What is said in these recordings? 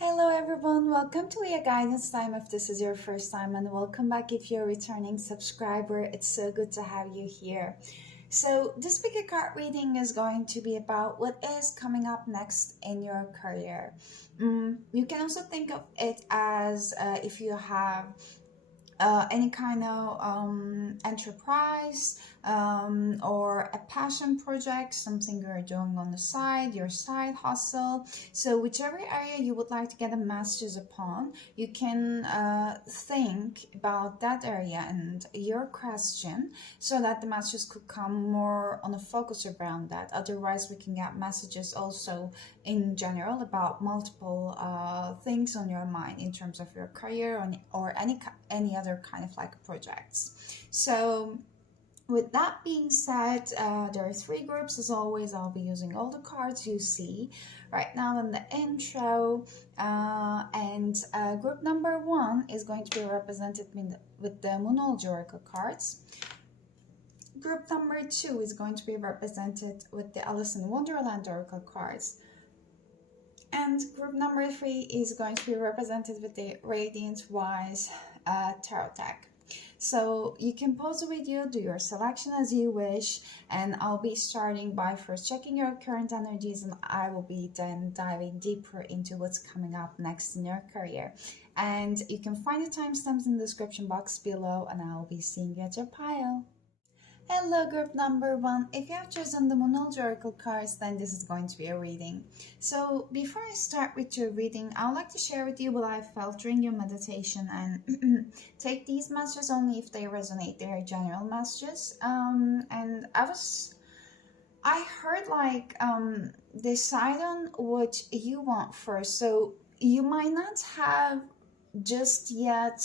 Hello everyone, welcome to Leoguidance time if this is your first time, and welcome back if you're a returning subscriber. It's so good to have you here. So this pick a card reading is going to be about what is coming up next in your career. You can also think of it as if you have any kind of enterprise or a passion project, something you're doing on the side, your side hustle. So whichever area you would like to get a master's upon, you can think about that area and your question so that the messages could come more on a focus around that. Otherwise, we can get messages also in general about multiple things on your mind in terms of your career or any other kind of like projects. So with that being said, there are three groups. As always, I'll be using all the cards you see right now in the intro. Group number one is going to be represented with the Moonology Oracle cards. Group number two is going to be represented with the Alice in Wonderland Oracle cards. And group number three is going to be represented with the Radiant Wise Tarot deck. So you can pause the video, do your selection as you wish, and I'll be starting by first checking your current energies, and I will be then diving deeper into what's coming up next in your career. And you can find the timestamps in the description box below, and I'll be seeing you at your pile. Hello group number one, if you have chosen the Moonology Oracle cards, then this is going to be a reading. So before I start with your reading, I would like to share with you what I felt during your meditation, and take these messages only if they resonate. They are general messages. And I heard like decide on what you want first. So you might not have just yet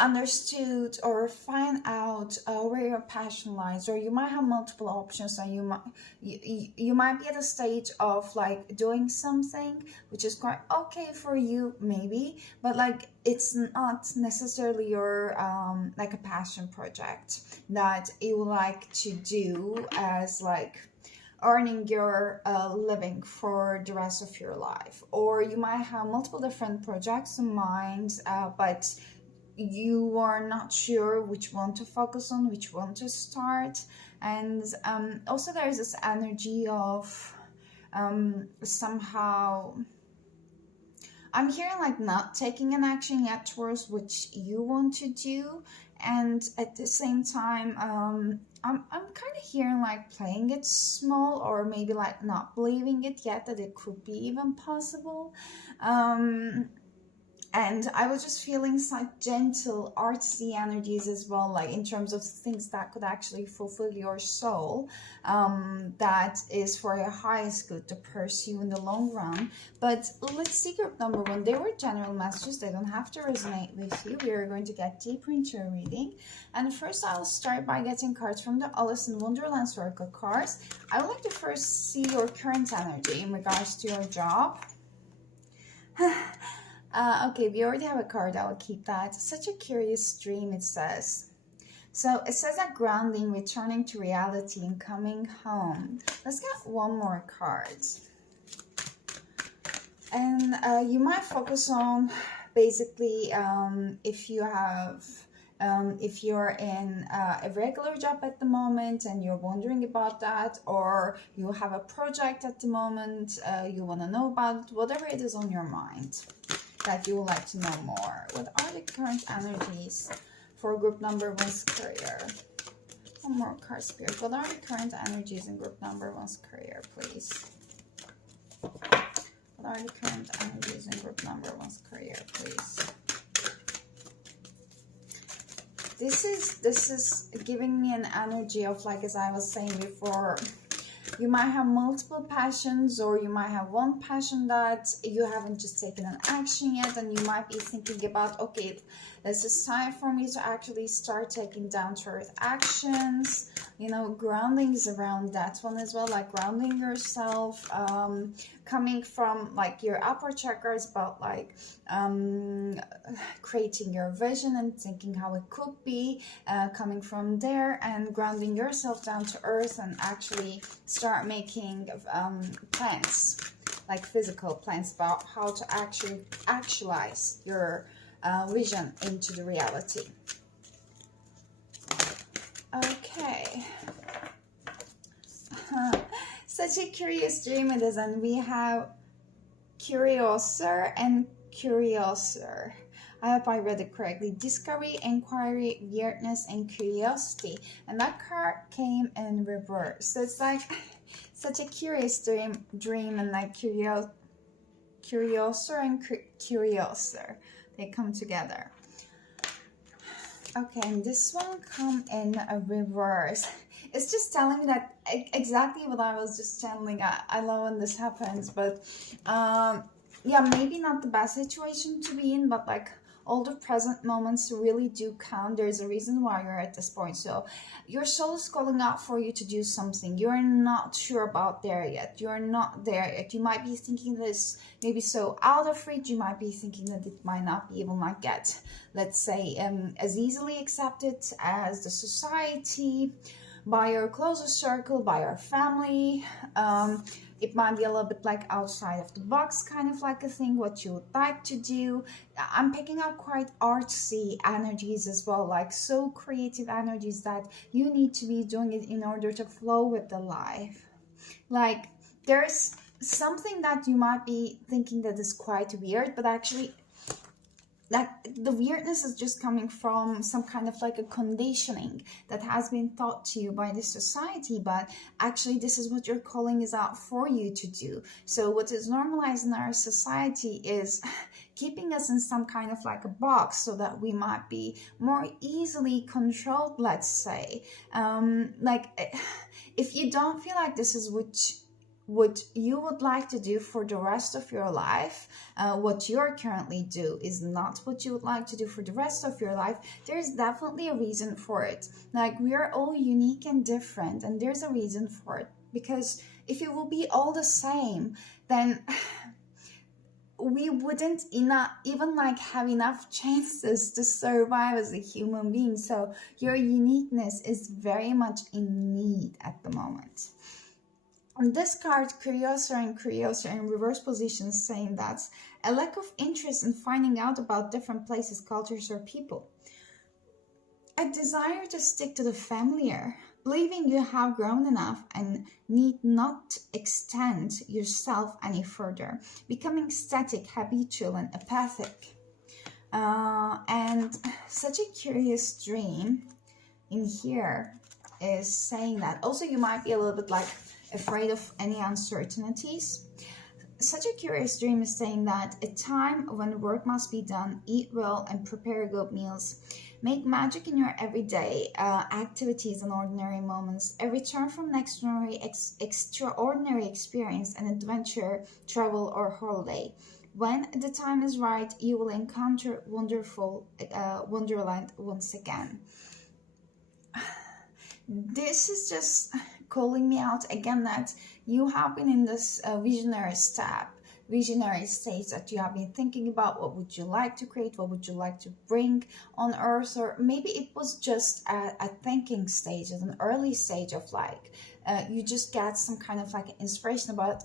understood or find out where your passion lies, or you might have multiple options, and you might be at a stage of like doing something which is quite okay for you maybe, but like it's not necessarily your like a passion project that you would like to do as like earning your living for the rest of your life. Or you might have multiple different projects in mind, but you are not sure which one to focus on, which one to start. And also there's this energy of somehow I'm hearing like not taking an action yet towards what you want to do, and at the same time I'm kind of hearing like playing it small, or maybe like not believing it yet that it could be even possible. And I was just feeling some gentle, artsy energies as well, like in terms of things that could actually fulfill your soul, that is for your highest good to pursue in the long run. But let's see group number one. They were general messages. They don't have to resonate with you. We are going to get deeper into a reading. And first I'll start by getting cards from the Alice in Wonderland Oracle cards. I would like to first see your current energy in regards to your job. Okay, we already have a card. I will keep that. Such a curious dream, it says. So it says that grounding, returning to reality, and coming home. Let's get one more card. And you might focus on basically if you have... if you're in a regular job at the moment and you're wondering about that, or you have a project at the moment you want to know about, whatever it is on your mind that you would like to know more. What are the current energies for group number one's career? One more card, Spirit. What are the current energies in group number one's career, please? What are the current energies in group number one's career, please? This is giving me an energy of, like, as I was saying before, you might have multiple passions, or you might have one passion that you haven't just taken an action yet, and you might be thinking about, okay, this is time for me to actually start taking down-to-earth actions. You know, grounding is around that one as well, like grounding yourself, coming from like your upper chakra is about like creating your vision and thinking how it could be, coming from there and grounding yourself down to earth and actually start making plans like physical plans, about how to actually actualize your vision into the reality. Okay. Such a curious dream it is, and we have Curiouser and Curiouser. I hope I read it correctly. Discovery, inquiry, weirdness, and curiosity. And that card came in reverse. So it's like such a curious dream and like Curiouser and Curiouser. They come together. Okay, and this one come in a reverse. It's just telling me that exactly what I was just channeling. I love when this happens, but yeah, maybe not the best situation to be in, but like all the present moments really do count. There's a reason why you're at this point. So your soul is calling out for you to do something. You're not sure about there yet. You're not there yet. You might be thinking this maybe so out of reach. You might be thinking that it might not be able to get, let's say, as easily accepted as the society, by your closest circle, by your family. It might be a little bit like outside of the box, kind of like a thing, what you would like to do. I'm picking up quite artsy energies as well, like so creative energies that you need to be doing it in order to flow with the life. Like there's something that you might be thinking that is quite weird, but actually that the weirdness is just coming from some kind of like a conditioning that has been taught to you by the society, but actually this is what your calling is out for you to do. So what is normalized in our society is keeping us in some kind of like a box so that we might be more easily controlled, let's say. Like if you don't feel like this is what you would like to do for the rest of your life, what you're currently do is not what you would like to do for the rest of your life, there's definitely a reason for it. Like we are all unique and different, and there's a reason for it. Because if it will be all the same, then we wouldn't even like have enough chances to survive as a human being. So your uniqueness is very much in need at the moment. On this card, Curiouser in reverse position, saying that a lack of interest in finding out about different places, cultures, or people. A desire to stick to the familiar, believing you have grown enough and need not extend yourself any further, becoming static, habitual, and apathic. And such a curious dream in here is saying that. Also, you might be a little bit like afraid of any uncertainties. Such a curious dream is saying that a time when work must be done, eat well and prepare good meals. Make magic in your everyday activities and ordinary moments. A return from an extraordinary experience, an adventure, travel, or holiday. When the time is right, you will encounter wonderful wonderland once again. This is just calling me out again that you have been in this visionary stage that you have been thinking about what would you like to create, what would you like to bring on earth, or maybe it was just a thinking stage, at an early stage of like you just get some kind of like inspiration about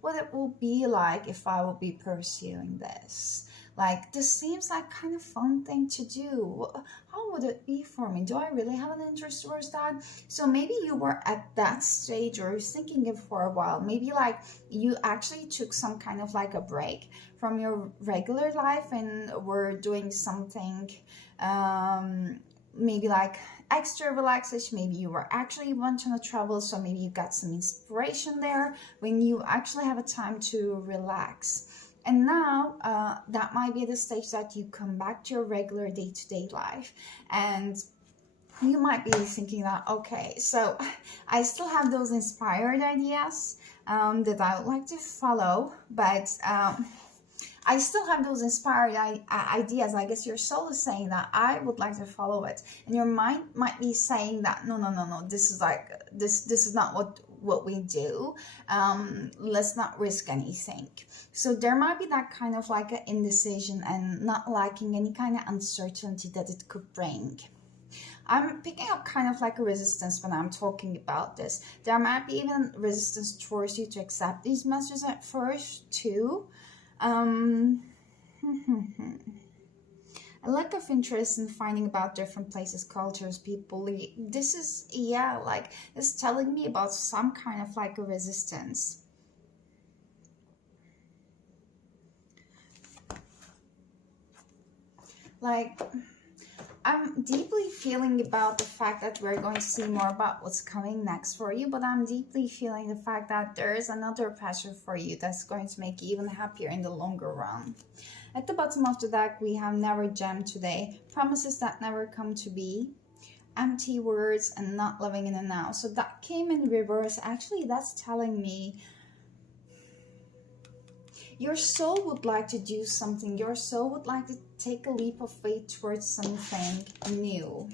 what it will be like if I will be pursuing this. Like, this seems like kind of fun thing to do. How would it be for me? Do I really have an interest towards that? So maybe you were at that stage or thinking it for a while. Maybe like you actually took some kind of like a break from your regular life and were doing something maybe like extra relaxation. Maybe you were actually wanting to travel, so maybe you got some inspiration there when you actually have a time to relax. And now that might be the stage that you come back to your regular day-to-day life, and you might be thinking that, okay, so I still have those inspired ideas that I would like to follow, but I still have those inspired ideas. I guess your soul is saying that I would like to follow it, and your mind might be saying that no, this is like this is not what we do. Let's not risk anything. So there might be that kind of like an indecision and not liking any kind of uncertainty that it could bring. I'm picking up kind of like a resistance when I'm talking about this. There might be even resistance towards you to accept these messages at first too. Um, a lack of interest in finding about different places, cultures, people. This is, yeah, like, it's telling me about some kind of like a resistance. Like, I'm deeply feeling about the fact that we're going to see more about what's coming next for you, but I'm deeply feeling the fact that there is another pressure for you that's going to make you even happier in the longer run. At the bottom of the deck, we have never jammed today, promises that never come to be, empty words, and not living in the now. So that came in reverse. Actually, that's telling me your soul would like to do something. Your soul would like to take a leap of faith towards something new.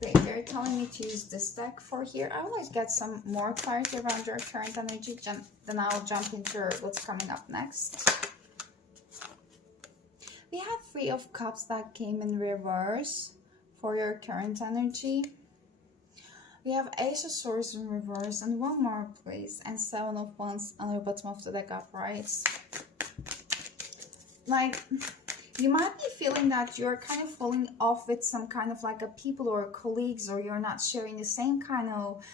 Great, they're telling me to use this deck for here. I will get some more clarity around your current energy, then I'll jump into what's coming up next. We have Three of Cups that came in reverse for your current energy. We have Ace of Swords in reverse, and one more please, and Seven of Wands on the bottom of the deck upright. Like, you might be feeling that you're kind of falling off with some kind of like a people or colleagues, or you're not sharing the same kind of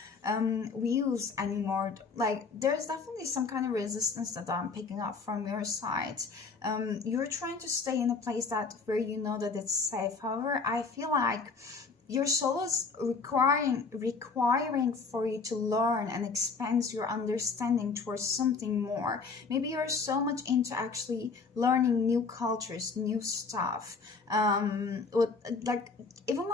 views anymore. Like, there's definitely some kind of resistance that I'm picking up from your side. You're trying to stay in a place that where you know that it's safe. However, I feel like your soul is requiring for you to learn and expand your understanding towards something more. Maybe you're so much into actually learning new cultures, new stuff. With like even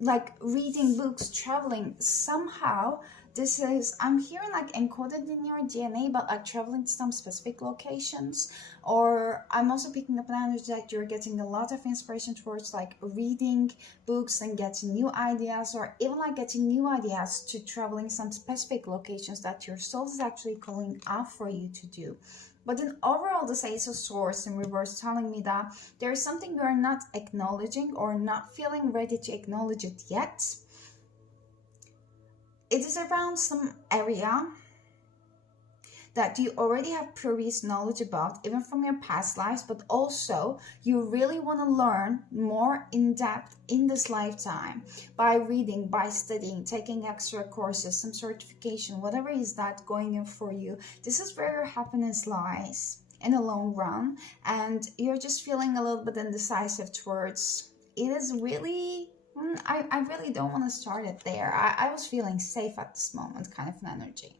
like reading books, traveling. Somehow this is, I'm hearing like encoded in your DNA, but like traveling to some specific locations. Or I'm also picking up an energy that you're getting a lot of inspiration towards like reading books and getting new ideas, or even like getting new ideas to traveling some specific locations that your soul is actually calling out for you to do. But then overall, this Ace of Swords in reverse telling me that there is something you're not acknowledging or not feeling ready to acknowledge it yet. It is around some area that you already have previous knowledge about, even from your past lives, but also you really want to learn more in depth in this lifetime by reading, by studying, taking extra courses, some certification, whatever is that going in for you. This is where your happiness lies in the long run, and you're just feeling a little bit indecisive towards it. Is really I really don't want to start it there. I was feeling safe at this moment, kind of an energy.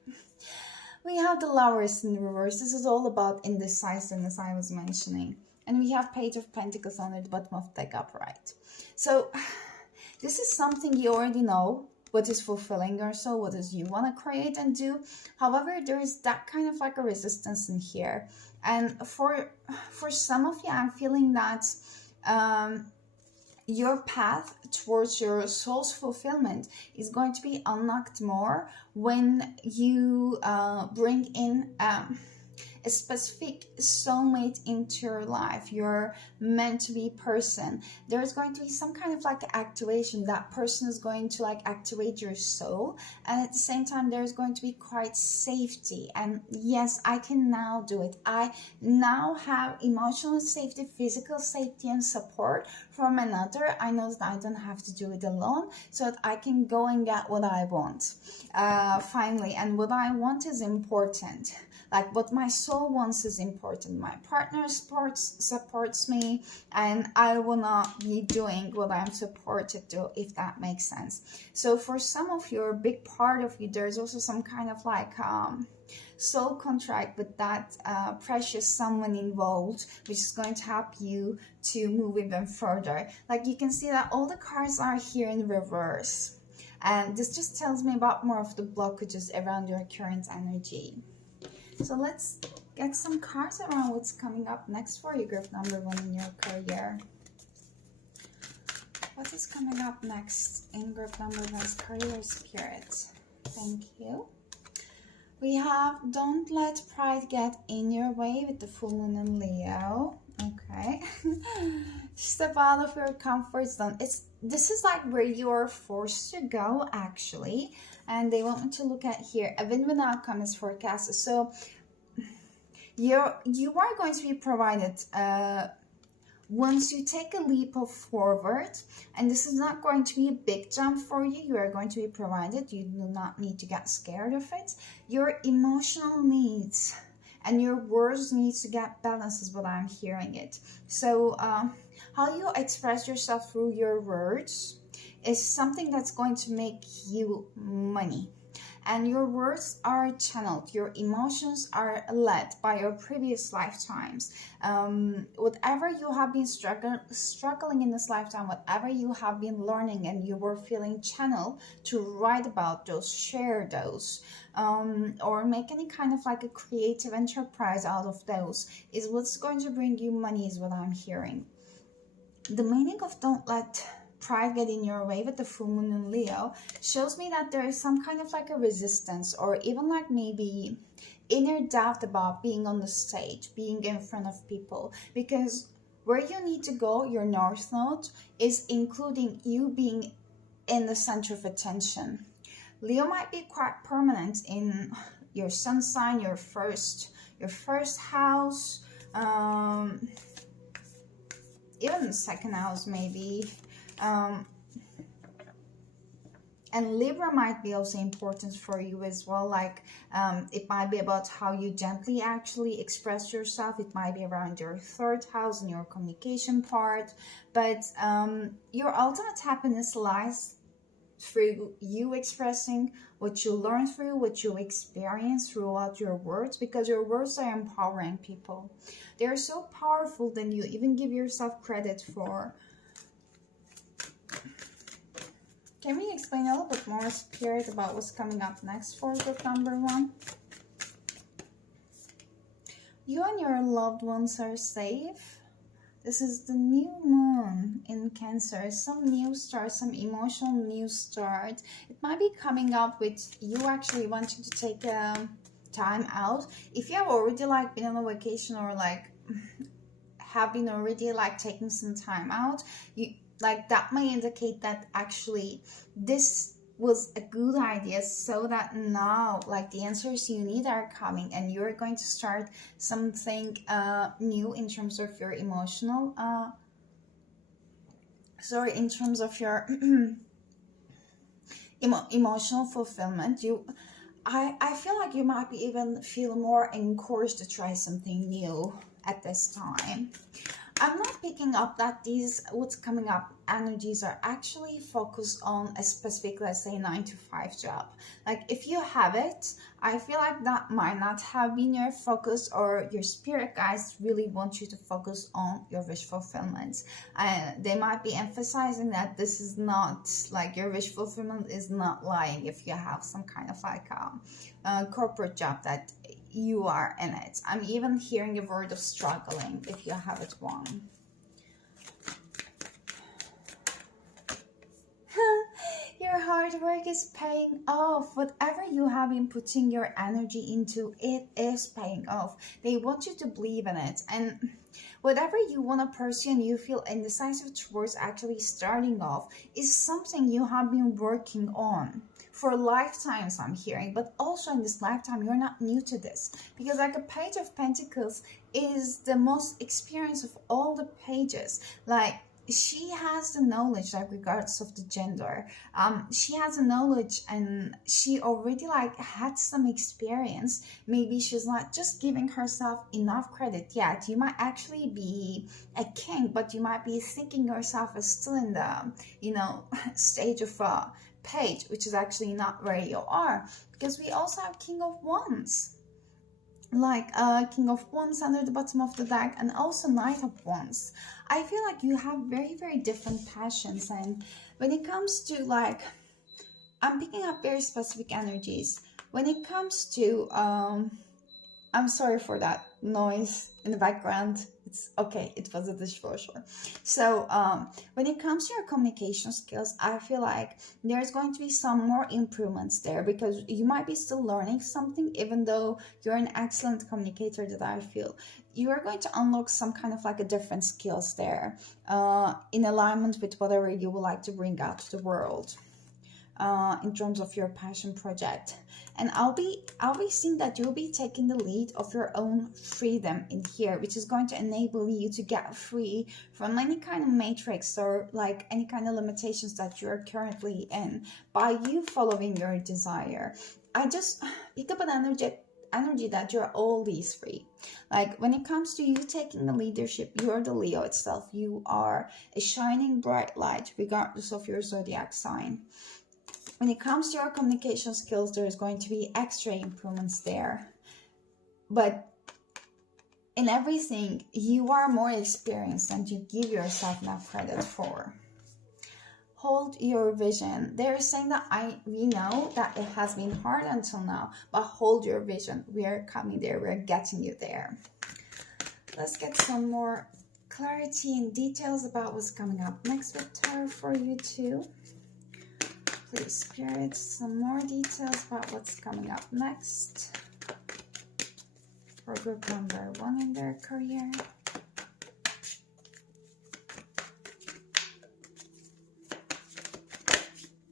We have the Lovers in reverse. This is all about indecisiveness, I was mentioning. And we have Page of Pentacles on the bottom of the deck upright. So this is something you already know, what is fulfilling your soul, what is you want to create and do. However, there is that kind of like a resistance in here. And for some of you, I'm feeling that your path towards your soul's fulfillment is going to be unlocked more when you bring in a specific soulmate into your life, your meant to be person. There's going to be some kind of like activation. That person is going to like activate your soul, and at the same time there's going to be quite safety. And yes, I can now do it. I now have emotional safety, physical safety, and support from another. I know that I don't have to do it alone, so that I can go and get what I want finally. And what I want is important. Like what my soul wants is important. My partner supports me, and I will not be doing what I'm supported to, if that makes sense. So for some of you, a big part of you, there's also some kind of like soul contract with that precious someone involved, which is going to help you to move even further. Like you can see that all the cards are here in reverse, and this just tells me about more of the blockages around your current energy. So let's get some cards around what's coming up next for you, group number 1 in your career. What is coming up next in group number 1's career, spirit? Thank you. We have Don't Let Pride Get in Your Way with the full moon in Leo. Okay. Step out of your comfort zone. It's this is like where you are forced to go actually. And they want me to look at here, a win-win outcome is forecasted. So you are going to be provided once you take a leap of forward, and this is not going to be a big jump for you. You are going to be provided, you do not need to get scared of it. Your emotional needs and your words needs to get balanced is what I'm hearing it. So how you express yourself through your words is something that's going to make you money. And your words are channeled, your emotions are led by your previous lifetimes. Whatever you have been struggling in this lifetime, whatever you have been learning and you were feeling channeled to write about those, share those, or make any kind of like a creative enterprise out of those, is what's going to bring you money, is what I'm hearing. The meaning of don't let pride get in your way with the full moon in Leo shows me that there is some kind of like a resistance, or even like maybe inner doubt about being on the stage, being in front of people, because where you need to go, your north node, is including you being in the center of attention. Leo might be quite permanent in your sun sign, your first house, even the second house maybe. And Libra might be also important for you as well. Like it might be about how you gently actually express yourself. It might be around your third house and your communication part. But your ultimate happiness lies through you expressing what you learn through, what you experience throughout your words, because your words are empowering people. They are so powerful than you even give yourself credit for. Can we explain a little bit more, Spirit, about what's coming up next for group number 1? You and your loved ones are safe. This is the new moon in Cancer. Some new start, some emotional new start. It might be coming up with you actually wanting to take time out. If you have already like been on a vacation, or like have been already like taking some time out, you like that may indicate that actually this was a good idea, so that now like the answers you need are coming and you're going to start something new in terms of your emotional in terms of your emotional fulfillment. I feel like you might be even feel more encouraged to try something new at this time. I'm not picking up that these what's coming up energies are actually focused on a specific, let's say 9-to-5 job. Like if you have it, I feel like that might not have been your focus, or your spirit guides really want you to focus on your wish fulfillment. They might be emphasizing that this is not like your wish fulfillment is not lying if you have some kind of like a corporate job that you are in it. I'm even hearing a word of struggling if you have it wrong. Your hard work is paying off. Whatever you have been putting your energy into, it is paying off. They want you to believe in it. And whatever you want to pursue and you feel indecisive towards actually starting off is something you have been working on for lifetimes, I'm hearing. But also in this lifetime, you're not new to this, because like a Page of Pentacles is the most experienced of all the pages. Like she has the knowledge, like regardless of the gender, she has the knowledge, and she already like had some experience. Maybe she's not just giving herself enough credit yet. You might actually be a king, but you might be thinking yourself as still in the stage of a page, which is actually not where you are, because we also have King of Wands, like King of Wands under the bottom of the deck, and also Knight of Wands. I feel like you have very, very different passions, and when it comes to like, I'm picking up very specific energies. When it comes to I'm sorry for that noise in the background. It's okay, it was a dishwasher. So when it comes to your communication skills, I feel like there's going to be some more improvements there, because you might be still learning something. Even though you're an excellent communicator, that I feel you are going to unlock some kind of like a different skills there, in alignment with whatever you would like to bring out to the world, in terms of your passion project. And I'll be seeing that you'll be taking the lead of your own freedom in here, which is going to enable you to get free from any kind of matrix or like any kind of limitations that you're currently in, by you following your desire. I just pick up an energy that you're always free. Like when it comes to you taking the leadership, you're the Leo itself. You are a shining bright light regardless of your zodiac sign. When it comes to your communication skills, there's going to be extra improvements there. But in everything, you are more experienced than you give yourself enough credit for. Hold your vision. They're saying that we know that it has been hard until now, but hold your vision. We are coming there. We're getting you there. Let's get some more clarity and details about what's coming up next with tarot for you too. Please, Spirit, some more details about what's coming up next for group number 1 in their career.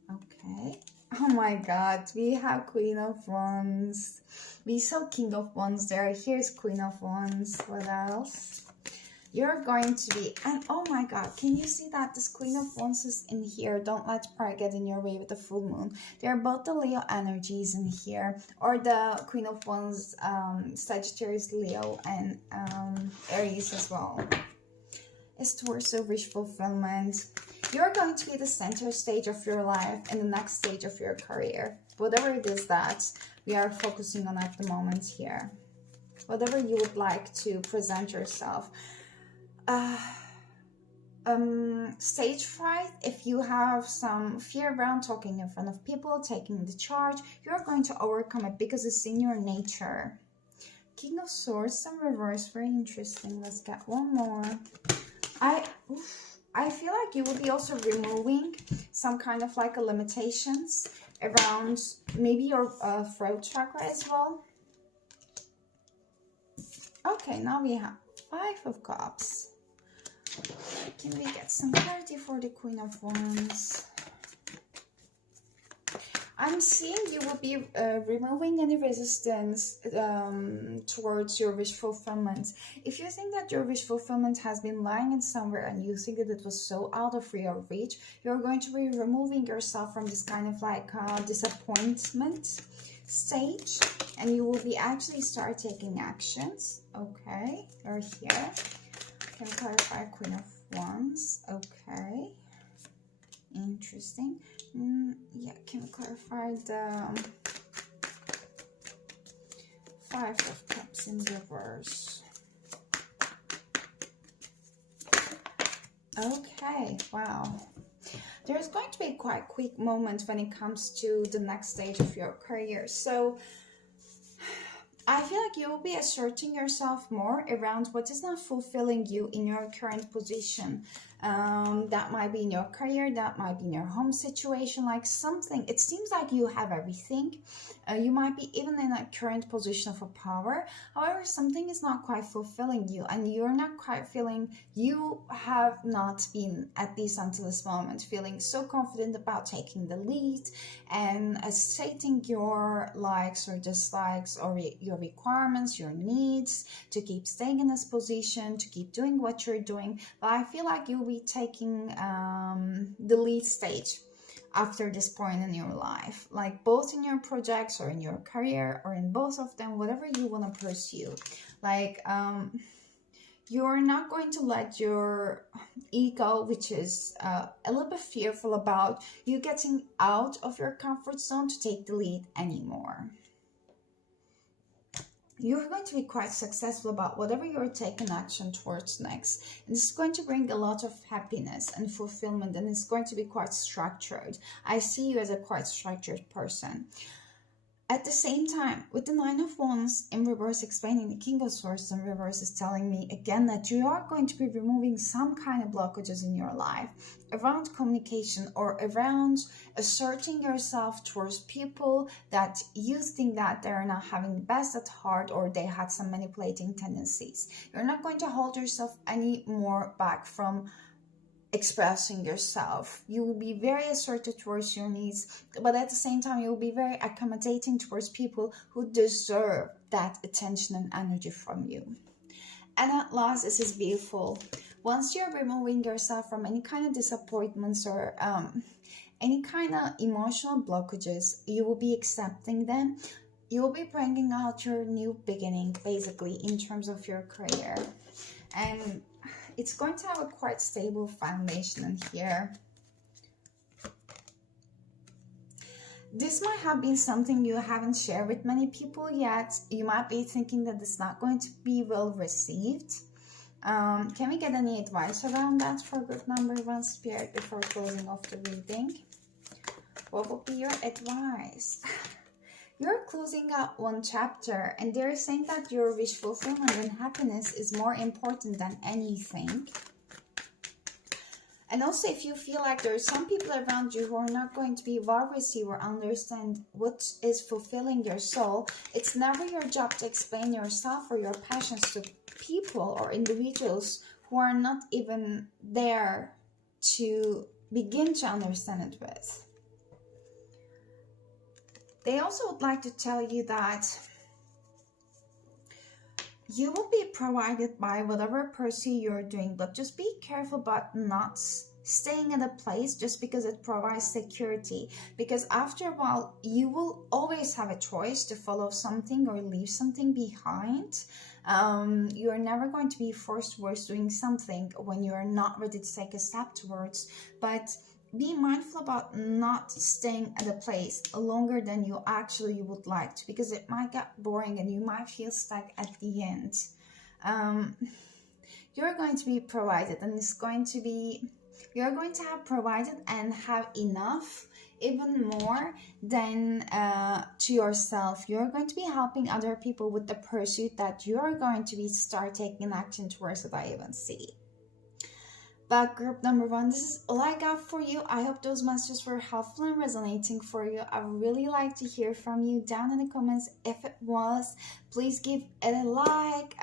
Okay. Oh my God, we have Queen of Wands. We saw King of Wands there. Here's Queen of Wands. What else? You're going to be, and oh my God, can you see that this Queen of Wands is in here? Don't let pride get in your way with the full moon. They're both the Leo energies in here, or the Queen of Wands, Sagittarius, Leo, and Aries as well. It's towards the wish fulfillment. You're going to be the center stage of your life and the next stage of your career. Whatever it is that we are focusing on at the moment here. Whatever you would like to present yourself. Stage fright, if you have some fear around talking in front of people, taking the charge, you're going to overcome it because it's in your nature. King of Swords in reverse, very interesting. Let's get one more. I feel like you will be also removing some kind of like a limitations around maybe your throat chakra as well. Okay, now we have 5 of Cups. Can we get some clarity for the Queen of Wands? I'm seeing you will be removing any resistance towards your wish fulfillment. If you think that your wish fulfillment has been lying in somewhere and you think that it was so out of your reach, you're going to be removing yourself from this kind of like disappointment stage, and you will be actually start taking actions. Okay, you're here. Can clarify Queen of Wands. Okay, interesting. Yeah, can clarify the 5 of Cups in reverse. Okay, wow. There's going to be a quite quick moment when it comes to the next stage of your career. So I feel like you will be asserting yourself more around what is not fulfilling you in your current position. That might be in your career, that might be in your home situation, like something. It seems like you have everything. You might be even in a current position of power. However, something is not quite fulfilling you, and you're not quite feeling, you have not been, at least until this moment, feeling so confident about taking the lead and stating your likes or dislikes or your requirements, your needs to keep staying in this position, to keep doing what you're doing. But I feel like you'll be taking the lead stage after this point in your life, like both in your projects or in your career or in both of them, whatever you want to pursue. Like you're not going to let your ego, which is a little bit fearful about you getting out of your comfort zone, to take the lead anymore. You're going to be quite successful about whatever you're taking action towards next. And it's going to bring a lot of happiness and fulfillment, and it's going to be quite structured. I see you as a quite structured person. At the same time, with the Nine of Wands in reverse explaining the King of Swords in reverse is telling me again that you are going to be removing some kind of blockages in your life around communication or around asserting yourself towards people that you think that they're not having the best at heart or they had some manipulating tendencies. You're not going to hold yourself any more back from expressing yourself. You will be very assertive towards your needs, but at the same time you will be very accommodating towards people who deserve that attention and energy from you. And at last, this is beautiful. Once you're removing yourself from any kind of disappointments or any kind of emotional blockages, you will be accepting them. You will be bringing out your new beginning, basically, in terms of your career. And it's going to have a quite stable foundation in here. This might have been something you haven't shared with many people yet. You might be thinking that it's not going to be well received. Can we get any advice around that for group number 1, Spirit, before closing off the reading? What would be your advice? You're closing up one chapter and they're saying that your wish fulfillment and happiness is more important than anything. And also, if you feel like there are some people around you who are not going to be well received or understand what is fulfilling your soul, it's never your job to explain yourself or your passions to people or individuals who are not even there to begin to understand it with. They also would like to tell you that you will be provided by whatever pursuit you're doing, but just be careful about not staying at a place just because it provides security. Because after a while, you will always have a choice to follow something or leave something behind. You're never going to be forced towards doing something when you're not ready to take a step towards, but be mindful about not staying at a place longer than you actually would like to, because it might get boring and you might feel stuck at the end. You're going to be provided, and it's going to be, you're going to have provided and have enough, even more than to yourself. You're going to be helping other people with the pursuit that you're going to be start taking action towards, that I even see. But group number 1, this is all I got for you. I hope those messages were helpful and resonating for you. I would really like to hear from you down in the comments. If it was, please give it a like.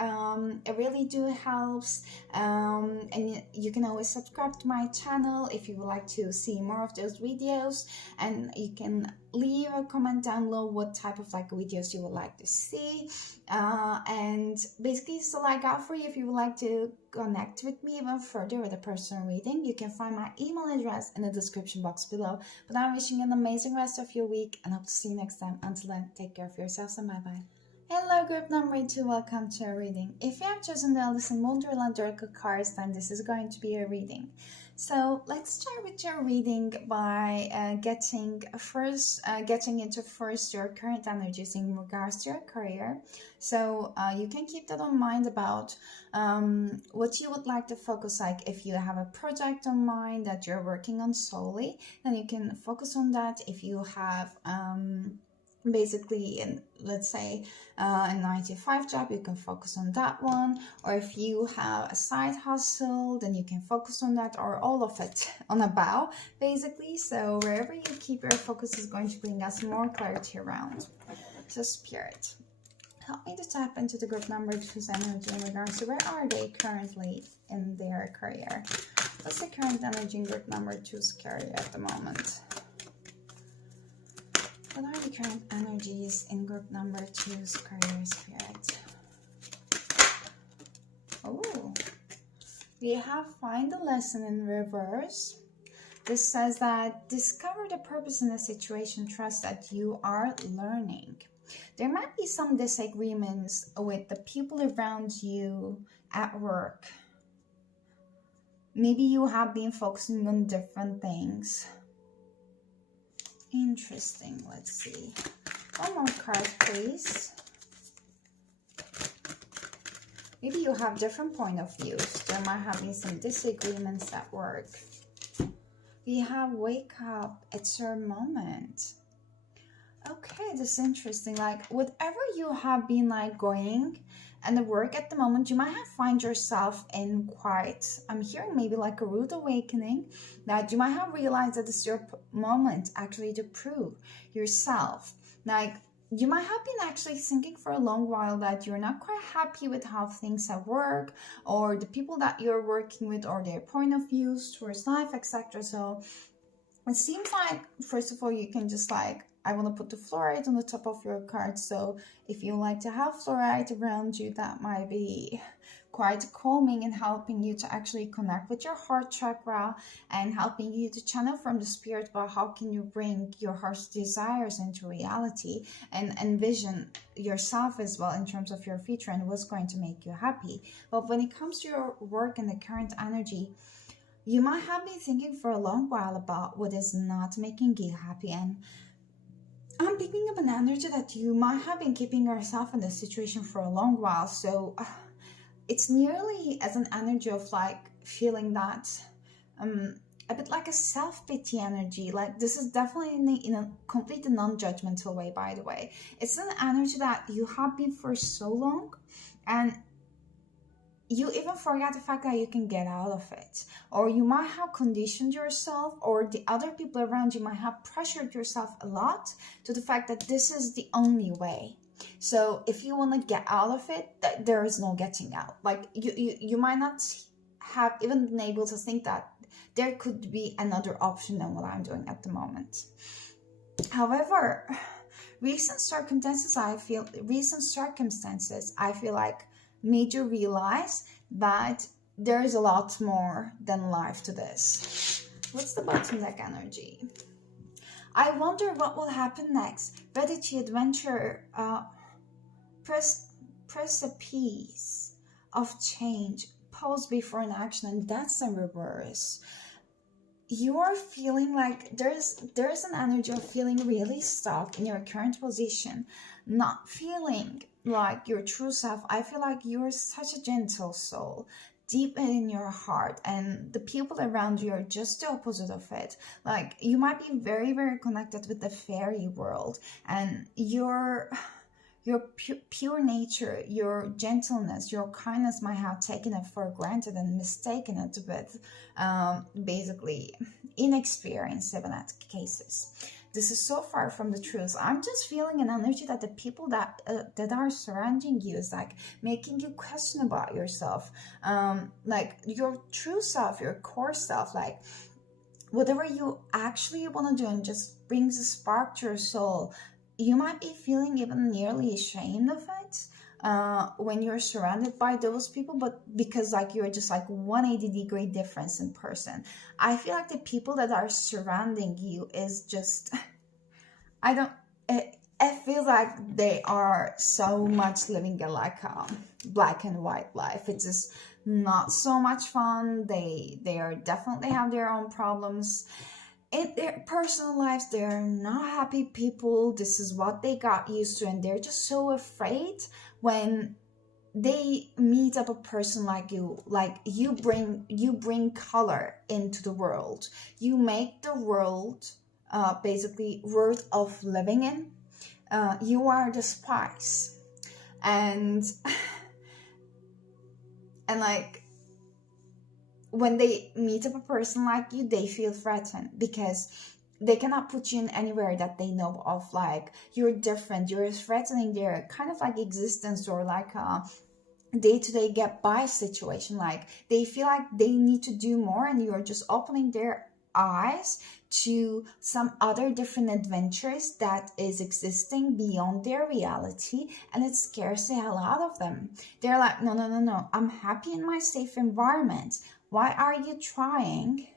It really helps. And you can always subscribe to my channel if you would like to see more of those videos. And you can leave a comment down below what type of videos you would like to see. And basically, it's all I got for you. If you would like to connect with me even further with a personal reading, you can find my email address in the description box below. But I'm wishing you an amazing rest of your week and hope to see you next time. Until then, take care of yourselves and bye-bye. Hello group number 2, welcome to a reading. If you have chosen the Listen Wonderland Oracle cards, then this is going to be a reading. So let's start with your reading by getting into first your current energies in regards to your career. So you can keep that on mind about what you would like to focus. Like if you have a project on mind that you're working on solely, then you can focus on that. If you have basically, let's say a 9-to-5 job, you can focus on that one. Or if you have a side hustle, then you can focus on that, or all of it on a bow, basically. So wherever you keep your focus is going to bring us more clarity around. So Spirit, help me to tap into the group number 2's energy in regards to where are they currently in their career. What's the current energy in group number 2's career at the moment? What are the current energies in group number 2's career, Spirit? Oh, we have find the lesson in reverse. This says that discover the purpose in the situation, trust that you are learning. There might be some disagreements with the people around you at work. Maybe you have been focusing on different things. Interesting. Let's see. One more card, please. Maybe you have different point of views. There might have been some disagreements at work. We have wake up. It's your moment. Okay, this is interesting. Like whatever you have been like going and the work at the moment, you might have find yourself in quite, I'm hearing maybe like a rude awakening, that you might have realized that this is your moment actually to prove yourself. Like you might have been actually thinking for a long while that you're not quite happy with how things have worked, or the people that you're working with, or their point of views towards life, etc. So it seems like, first of all, you can just like, I want to put the fluoride on the top of your card. So if you like to have fluoride around you, that might be quite calming and helping you to actually connect with your heart chakra and helping you to channel from the spirit about how can you bring your heart's desires into reality and envision yourself as well in terms of your future and what's going to make you happy. But when it comes to your work and the current energy, you might have been thinking for a long while about what is not making you happy, and I'm picking up an energy that you might have been keeping yourself in this situation for a long while. So it's nearly as an energy of like feeling that a bit like a self-pity energy. Like this is definitely in a completely non-judgmental way, by the way. It's an energy that you have been for so long, and you even forget the fact that you can get out of it, or you might have conditioned yourself, or the other people around you might have pressured yourself a lot to the fact that this is the only way. So if you want to get out of it, there is no getting out. Like you might not have even been able to think that there could be another option than what I'm doing at the moment. However, recent circumstances I feel like made you realize that there is a lot more than life to this. What's the bottom deck energy? I wonder what will happen next. Ready to adventure, precipice of change, pause before an action, and that's in reverse. You are feeling like there's an energy of feeling really stuck in your current position, not feeling like your true self. I feel like you're such a gentle soul deep in your heart, and the people around you are just the opposite of it. Like you might be very, very connected with the fairy world, and your pure nature, your gentleness, your kindness might have taken it for granted and mistaken it with basically inexperience in cases. This is so far from the truth. I'm just feeling an energy that the people that are surrounding you is like making you question about yourself, like your true self, your core self, like whatever you actually want to do and just brings a spark to your soul. You might be feeling even nearly ashamed of it when you're surrounded by those people, but because like you're just like 180-degree difference in person. I feel like the people that are surrounding you is just, I don't, it feels like they are so much living a like a black and white life. It's just not so much fun. They are definitely have their own problems in their personal lives. They're not happy people. This is what they got used to, and they're just so afraid when they meet up a person like you. Like you bring color into the world. You make the world basically worth of living in. You are the spice, and like when they meet up a person like you, they feel threatened because they cannot put you in anywhere that they know of. Like you're different, you're threatening their kind of like existence, or like a day-to-day get by situation. Like they feel like they need to do more, and you're just opening their eyes to some other different adventures that is existing beyond their reality, and it scares the hell out of them. They're like, no, I'm happy in my safe environment. Why are you trying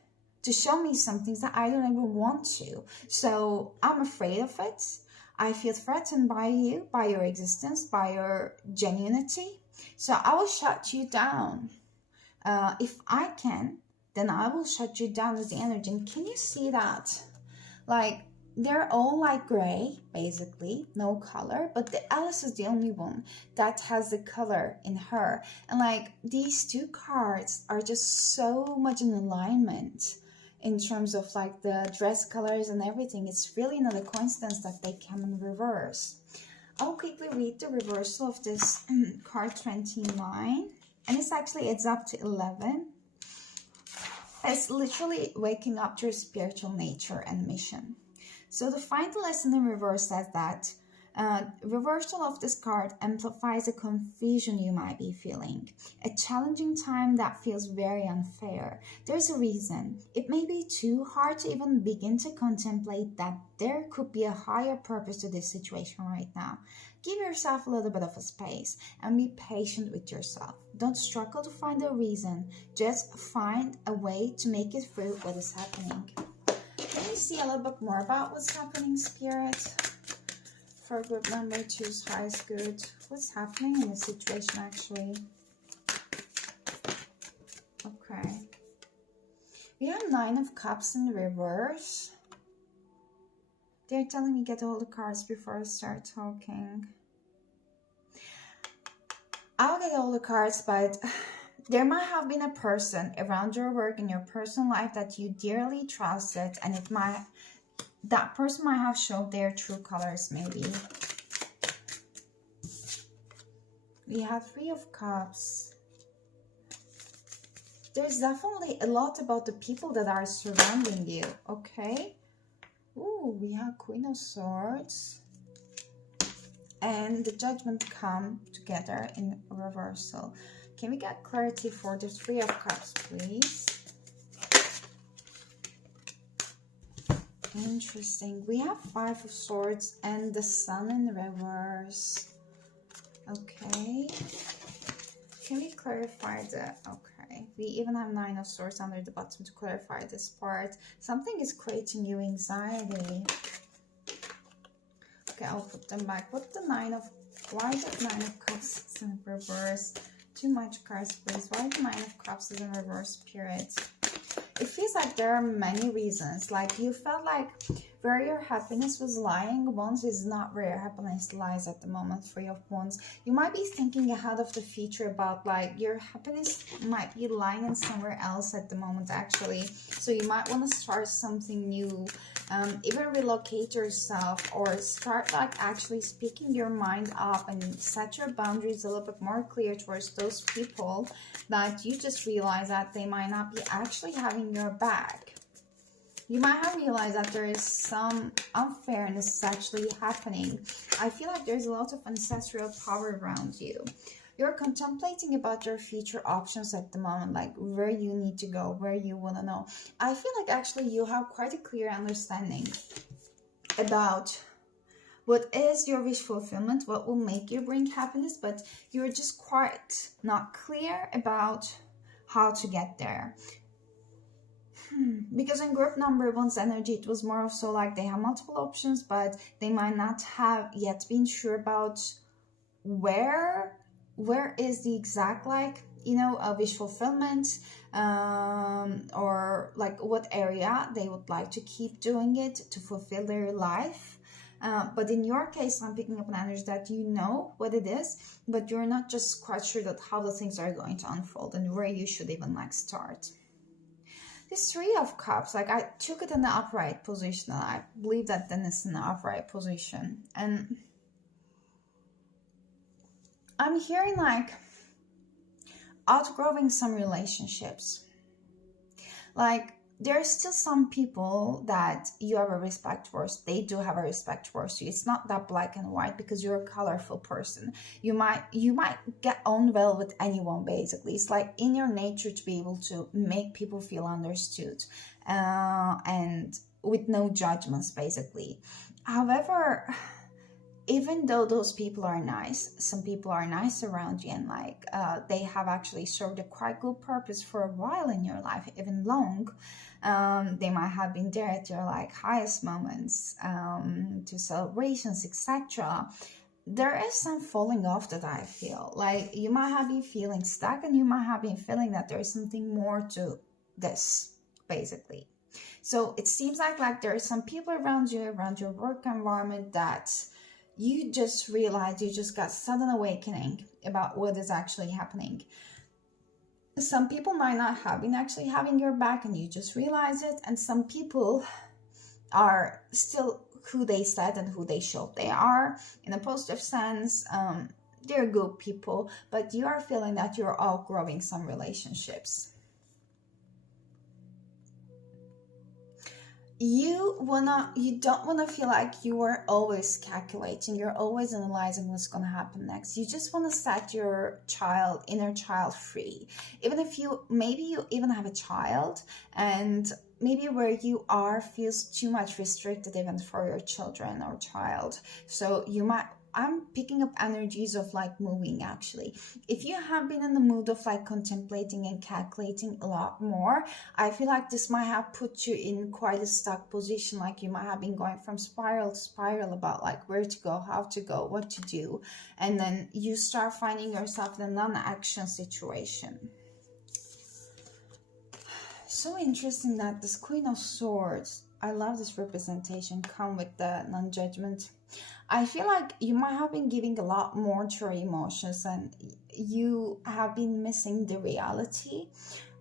to show me some things that I don't even want to? So I'm afraid of it. I feel threatened by you, by your existence, by your genuinity. So I will shut you down. If I can, then I will shut you down with the energy. And can you see that? Like, they're all like gray, basically, no color, but the Alice is the only one that has the color in her. And like, these two cards are just so much in alignment in terms of like the dress colors and everything. It's really not a coincidence that they come in reverse. I'll quickly read the reversal of this card 29, and it's actually, it's up to 11. It's literally waking up to your spiritual nature and mission. So the final lesson in reverse says that reversal of this card amplifies the confusion you might be feeling. A challenging time that feels very unfair. There's a reason. It may be too hard to even begin to contemplate that there could be a higher purpose to this situation right now. Give yourself a little bit of a space and be patient with yourself. Don't struggle to find a reason. Just find a way to make it through what is happening. Let me see a little bit more about what's happening, Spirit. For group number 2's highest good. What's happening in the situation, actually? Okay. We have 9 of Cups in reverse. They're telling me get all the cards before I start talking. I'll get all the cards, but there might have been a person around your work in your personal life that you dearly trusted, and that person might have showed their true colors, maybe. We have 3 of Cups. There's definitely a lot about the people that are surrounding you, okay? Ooh, we have Queen of Swords. And the Judgment come together in reversal. Can we get clarity for the 3 of Cups, please? Interesting. We have 5 of Swords and the Sun in reverse. Okay. Can we clarify the... Okay. We even have 9 of Swords under the bottom to clarify this part. Something is creating you anxiety. Okay, I'll put them back. Why the 9 of Cups is in reverse? Too much cards, please. Why the 9 of Cups is in reverse, Spirit? It feels like there are many reasons. Like you felt like where your happiness was lying, Wands is not where your happiness lies at the moment. 3 of Wands. You might be thinking ahead of the future about like your happiness might be lying in somewhere else at the moment, actually. So you might want to start something new. Even relocate yourself or start like actually speaking your mind up and set your boundaries a little bit more clear towards those people that you just realize that they might not be actually having your back. You might have realized that there is some unfairness actually happening. I feel like there's a lot of ancestral power around you. You're contemplating about your future options at the moment, like where you need to go, where you want to know. I feel like actually you have quite a clear understanding about what is your wish fulfillment, what will make you bring happiness, but you're just quite not clear about how to get there. Because in group number 1's energy, it was more of so like they have multiple options, but they might not have yet been sure about where is the exact, like, you know, wish fulfillment, or like what area they would like to keep doing it to fulfill their life. But in your case, I'm picking up an energy that you know what it is, but you're not just quite sure that how the things are going to unfold and where you should even like start. This 3 of Cups, like I took it in the upright position, and I believe that then it's in the upright position. And I'm hearing like outgrowing some relationships. Like there's still some people that you have a respect for. They do have a respect for you. It's not that black and white because you're a colorful person. You might get on well with anyone, basically. It's like in your nature to be able to make people feel understood, and with no judgments, basically. However, even though those people are nice, some people are nice around you, and like they have actually served a quite good purpose for a while in your life, even long. They might have been there at your like highest moments, to celebrations, etc. There is some falling off that I feel. Like you might have been feeling stuck, and you might have been feeling that there is something more to this, basically. So it seems like there are some people around you, around your work environment, that you just realized you just got sudden awakening about what is actually happening. Some people might not have been actually having your back and you just realize it, and some people are still who they said and who they showed they are in a positive sense. They're good people, but you are feeling that you're outgrowing some relationships. You don't wanna feel like you are always calculating, you're always analyzing what's gonna happen next. You just wanna set your inner child free. Even if you even have a child, and maybe where you are feels too much restricted even for your children or child. So I'm picking up energies of like moving actually. If you have been in the mood of like contemplating and calculating a lot more, I feel like this might have put you in quite a stuck position. Like you might have been going from spiral to spiral about like where to go, how to go, what to do. And then you start finding yourself in a non-action situation. So interesting that this Queen of Swords, I love this representation, come with the non-judgment. I feel like you might have been giving a lot more to your emotions and you have been missing the reality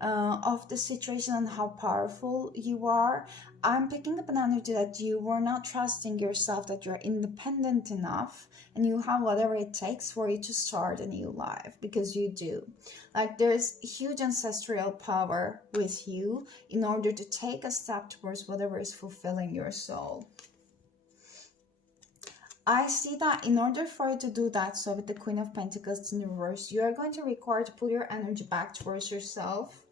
of the situation and how powerful you are. I'm picking up an energy that you were not trusting yourself, that you're independent enough and you have whatever it takes for you to start a new life, because you do. Like there's huge ancestral power with you in order to take a step towards whatever is fulfilling your soul. I see that in order for you to do that, so with the Queen of Pentacles in the reverse, you are going to require to pull your energy back towards yourself.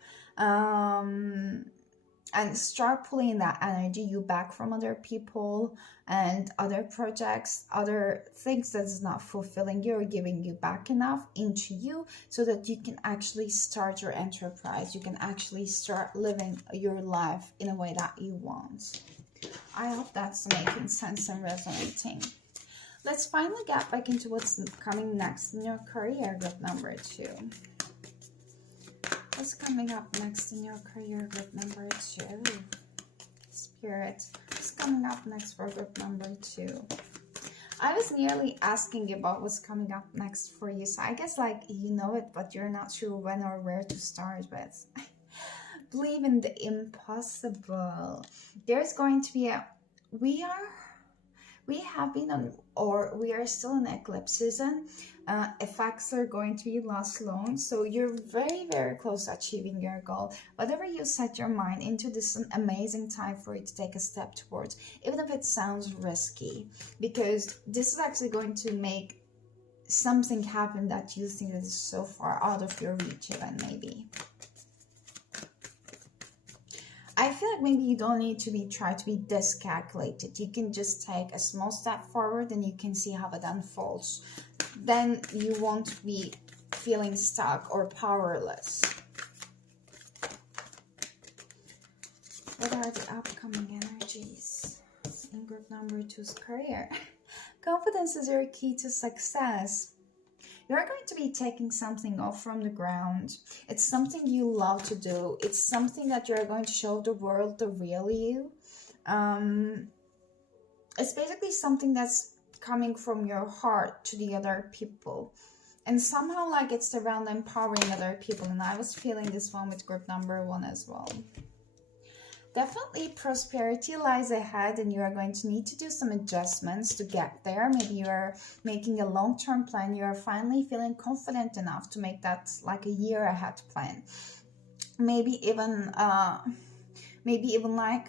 And start pulling that energy you back from other people and other projects, other things that is not fulfilling you or giving you back enough into you, so that you can actually start your enterprise. You can actually start living your life in a way that you want. I hope that's making sense and resonating. Let's finally get back into what's coming next in your career, group number 2. What's coming up next in your career, group number 2? Spirit, what's coming up next for group number 2? I was nearly asking about what's coming up next for you. So I guess like you know it, but you're not sure when or where to start with. Believe in the impossible. There's going to be we have been on, or we are still in eclipse season. Effects are going to be last long, so you're very, very close to achieving your goal. Whatever you set your mind into, this is an amazing time for you to take a step towards, even if it sounds risky, because this is actually going to make something happen that you think is so far out of your reach even, maybe. I feel like maybe you don't need to try to be this calculated. You can just take a small step forward and you can see how it unfolds. Then you won't be feeling stuck or powerless. What are the upcoming energies in group number 2's career? Confidence is your key to success. You're going to be taking something off from the ground. It's something you love to do. It's something that you're going to show the world the real you. It's basically something that's coming from your heart to the other people. And somehow like it's around empowering other people. And I was feeling this one with group number 1 as well. Definitely prosperity lies ahead and you are going to need to do some adjustments to get there. Maybe you are making a long-term plan. You are finally feeling confident enough to make that like a year ahead plan. Maybe even like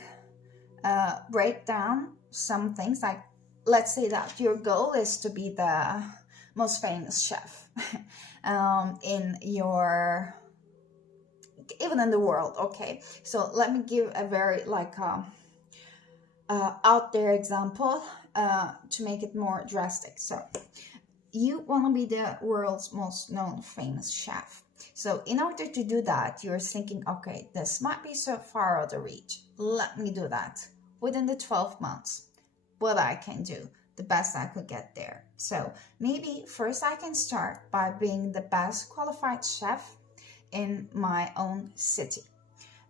break down some things. Like let's say that your goal is to be the most famous chef in your... even in the world. Okay, so let me give a very like out there example to make it more drastic. So you want to be the world's most known famous chef. So in order to do that, you're thinking, okay, this might be so far out of reach. Let me do that within the 12 months. What I can do, the best I could get there. So maybe first I can start by being the best qualified chef in my own city.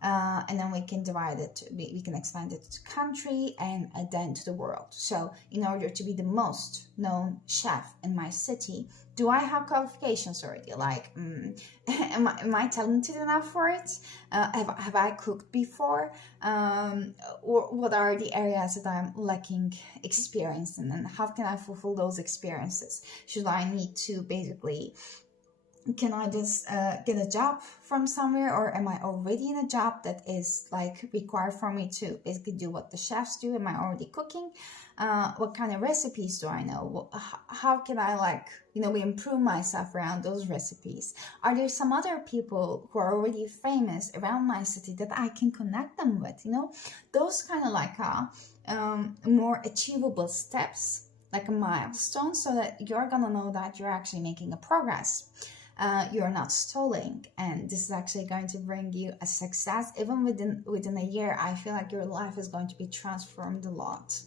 and then we can divide it, we can expand it to country and then to the world. So in order to be the most known chef in my city, do I have qualifications already? Like, am I talented enough for it? Have I cooked before? Or what are the areas that I'm lacking experience in, and how can I fulfill those experiences? Should I need to basically, can I just get a job from somewhere, or am I already in a job that is like required for me to basically do what the chefs do? Am I already cooking? What kind of recipes do I know? How can I, like, improve myself around those recipes? Are there some other people who are already famous around my city that I can connect them with? Those kind of like more achievable steps, like a milestone, so that you're gonna know that you're actually making a progress. You're not stalling, and this is actually going to bring you a success. Even within a year, I feel like your life is going to be transformed a lot.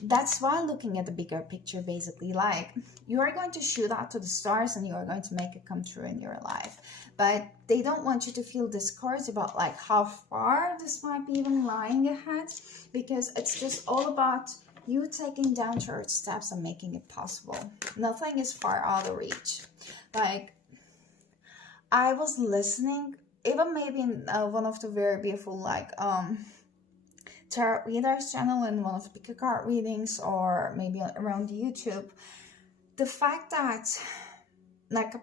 That's why looking at the bigger picture, basically, like, you are going to shoot out to the stars and you are going to make it come true in your life. But they don't want you to feel discouraged about like how far this might be even lying ahead, because it's just all about you taking down to earth steps and making it possible. Nothing is far out of reach. Like, I was listening, even maybe in one of the very beautiful, like, tarot readers channel, in one of the pick a card readings, or maybe around YouTube, the fact that like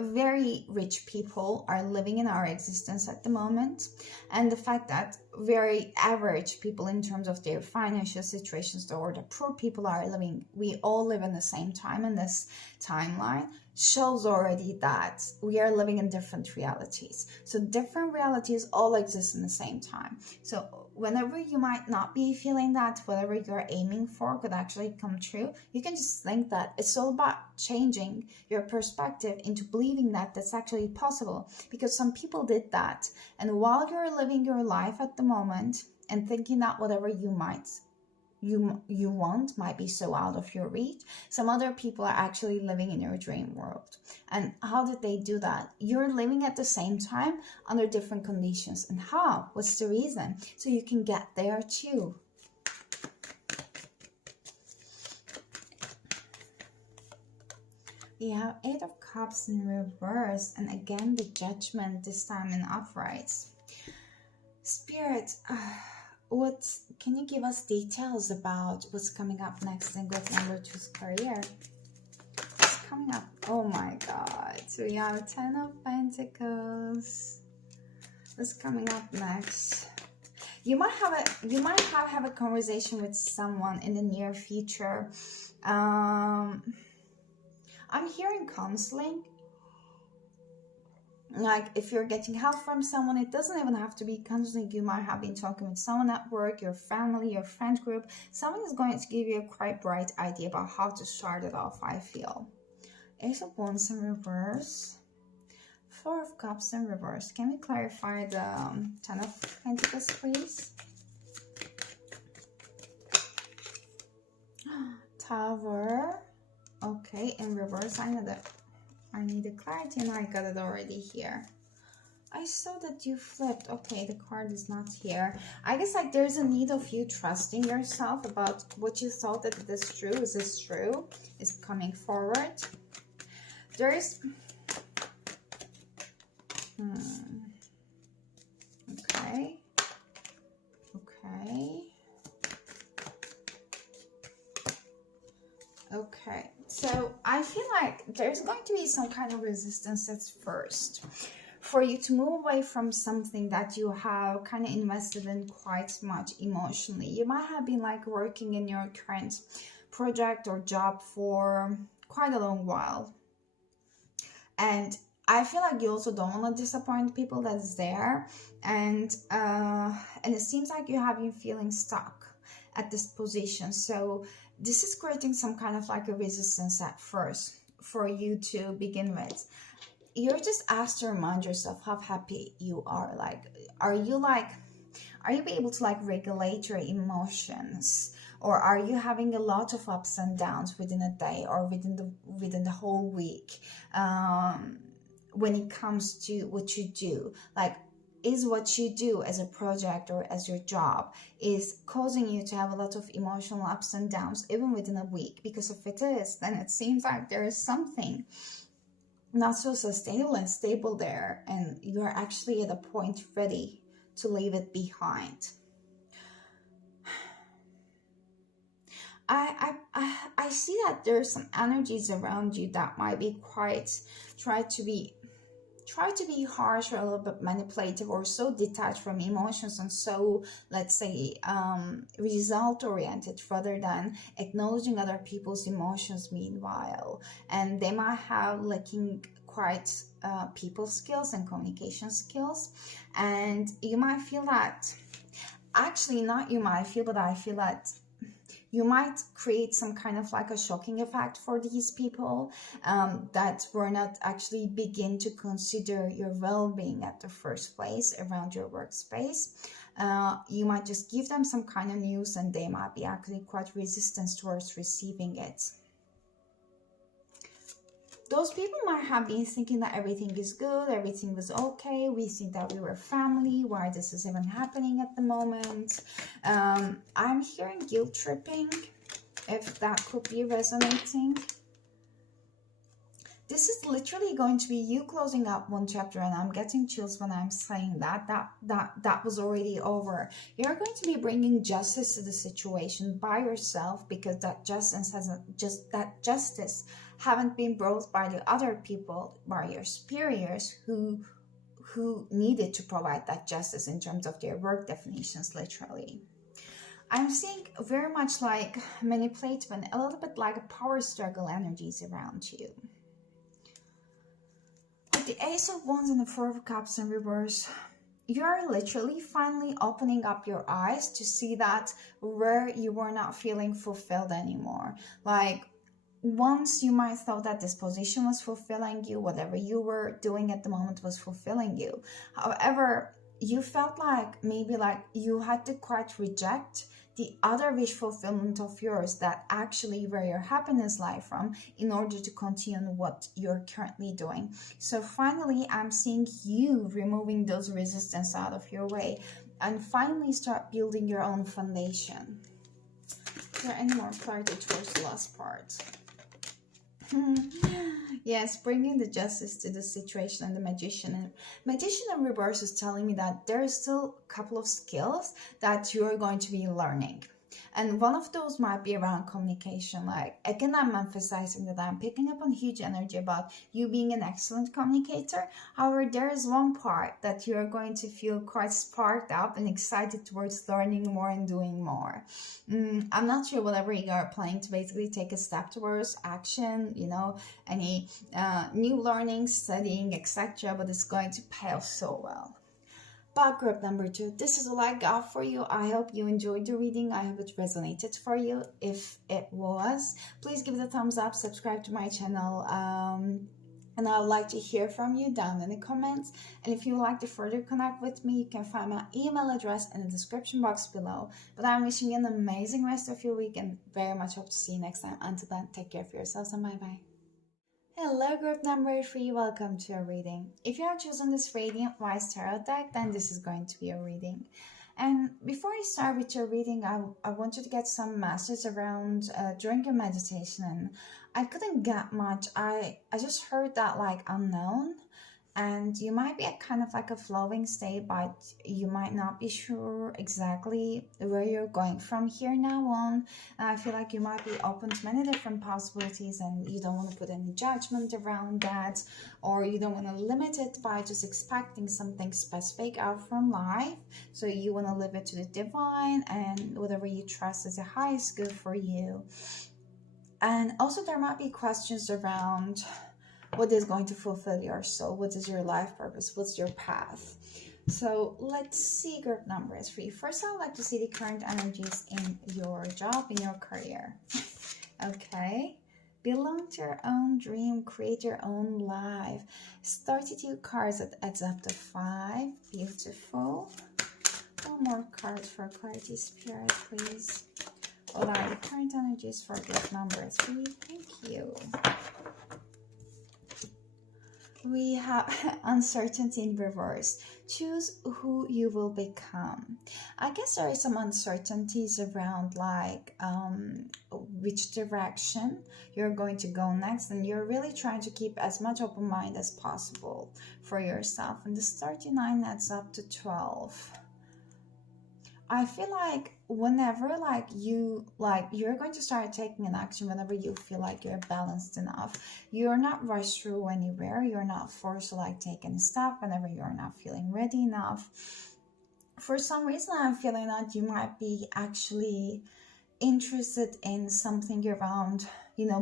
very rich people are living in our existence at the moment, and the fact that very average people in terms of their financial situations, or the poor people are living, we all live in the same time in this timeline, shows already that we are living in different realities. So different realities all exist in the same time. So whenever you might not be feeling that whatever you're aiming for could actually come true, you can just think that it's all about changing your perspective into believing that that's actually possible. Because some people did that, and while you're living your life at the moment and thinking that whatever you want might be so out of your reach, some other people are actually living in your dream world. And how did they do that? You're living at the same time under different conditions. And how? What's the reason? So you can get there too. We have 8 of Cups in reverse, and again the Judgment, this time in uprights. Spirit, what can you give us details about what's coming up next in good number 2's career? What's coming up? Oh my god. So we have 10 of Pentacles. What's coming up next? You might have a conversation with someone in the near future. I'm hearing counseling. Like, if you're getting help from someone, it doesn't even have to be counseling. You might have been talking with someone at work, your family, your friend group. Someone is going to give you a quite bright idea about how to start it off, I feel. Ace of Wands in reverse. 4 of Cups in reverse. Can we clarify the 10 of Pentacles, please? Tower. Okay, in reverse. I need the clarity, and I got it already here. I saw that you flipped. Okay, the card is not here. I guess like there's a need of you trusting yourself about what you thought that it is true. Is this true? Is coming forward. There's... Okay. Okay. Okay. So I feel like there's going to be some kind of resistance at first for you to move away from something that you have kind of invested in quite much emotionally. You might have been like working in your current project or job for quite a long while. And I feel like you also don't want to disappoint people that's there. And it seems like you have been feeling stuck at this position. So this is creating some kind of like a resistance at first for you to begin with. You're just asked to remind yourself how happy you are. Like, are you able to like regulate your emotions? Or are you having a lot of ups and downs within a day or within the whole week when it comes to what you do? Like, is what you do as a project or as your job is causing you to have a lot of emotional ups and downs even within a week? Because if it is, then it seems like there is something not so sustainable and stable there, and you're actually at a point ready to leave it behind. I see that there's some energies around you that might be quite try to be harsh or a little bit manipulative, or so detached from emotions and so, let's say, result oriented rather than acknowledging other people's emotions meanwhile. And they might have lacking quite people skills and communication skills, and you might feel that, actually not you might feel, but I feel that you might create some kind of like a shocking effect for these people, that were not actually begin to consider your well-being at the first place around your workspace. You might just give them some kind of news and they might be actually quite resistant towards receiving it. Those people might have been thinking that everything is good, everything was okay, we think that we were family, why this is even happening at the moment. I'm hearing guilt tripping, if that could be resonating. This is literally going to be you closing up one chapter, and I'm getting chills when I'm saying that was already over. You're going to be bringing justice to the situation by yourself, because that justice haven't been brought by the other people, by your superiors who needed to provide that justice in terms of their work definitions, literally. I'm seeing very much like manipulative and a little bit like a power struggle energies around you. With the Ace of Wands and the Four of Cups in reverse, you're literally finally opening up your eyes to see that where you were not feeling fulfilled anymore. Like, once you might thought that this position was fulfilling you, whatever you were doing at the moment was fulfilling you. However, you felt like maybe like you had to quite reject the other wish fulfillment of yours that actually where your happiness lies from, in order to continue what you're currently doing. So finally, I'm seeing you removing those resistance out of your way and finally start building your own foundation. Is there any more clarity towards the last part? Yes, bringing the justice to the situation. And the magician in reverse is telling me that there is still a couple of skills that you're going to be learning, and one of those might be around communication. Like, again, I'm emphasizing that I'm picking up on huge energy about you being an excellent communicator. However, there is one part that you're going to feel quite sparked up and excited towards learning more and doing more. I'm not sure whatever you are planning to basically take a step towards action, you know, any new learning, studying, etc. But it's going to pay off so well. But group number 2, this is all I got for you. I hope you enjoyed the reading. I hope it resonated for you. If it was, please give it a thumbs up, subscribe to my channel, and I would like to hear from you down in the comments. And if you would like to further connect with me, you can find my email address in the description box below. But I'm wishing you an amazing rest of your week and very much hope to see you next time. Until then, take care of yourselves and bye-bye. Hello group number 3, welcome to a reading. If you have chosen this Radiant Wise Tarot deck, then this is going to be a reading. And before I start with your reading, I want you to get some message around during your meditation. And I couldn't get much. I just heard that like unknown. And you might be at kind of like a flowing state, but you might not be sure exactly where you're going from here now on. And I feel like you might be open to many different possibilities, and you don't want to put any judgment around that, or you don't want to limit it by just expecting something specific out from life. So you want to live it to the divine, and whatever you trust is the highest good for you. And also there might be questions around what is going to fulfill your soul, what is your life purpose, what's your path. So let's see group numbers for you. First, I would like to see the current energies in your job, in your career. Okay, belong to your own dream, create your own life. 32 cards, that adds up to 5. Beautiful. One more card for clarity, spirit, please. What are the current energies for group number 3? Thank you. We have uncertainty in reverse. Choose who you will become. I guess there are some uncertainties around like which direction you're going to go next, and you're really trying to keep as much open mind as possible for yourself. And this 39 adds up to 12. I feel like whenever you're going to start taking an action whenever you feel like you're balanced enough. You're not rushed through anywhere. You're not forced to like take any step whenever you're not feeling ready enough. For some reason, I'm feeling that you might be actually interested in something around,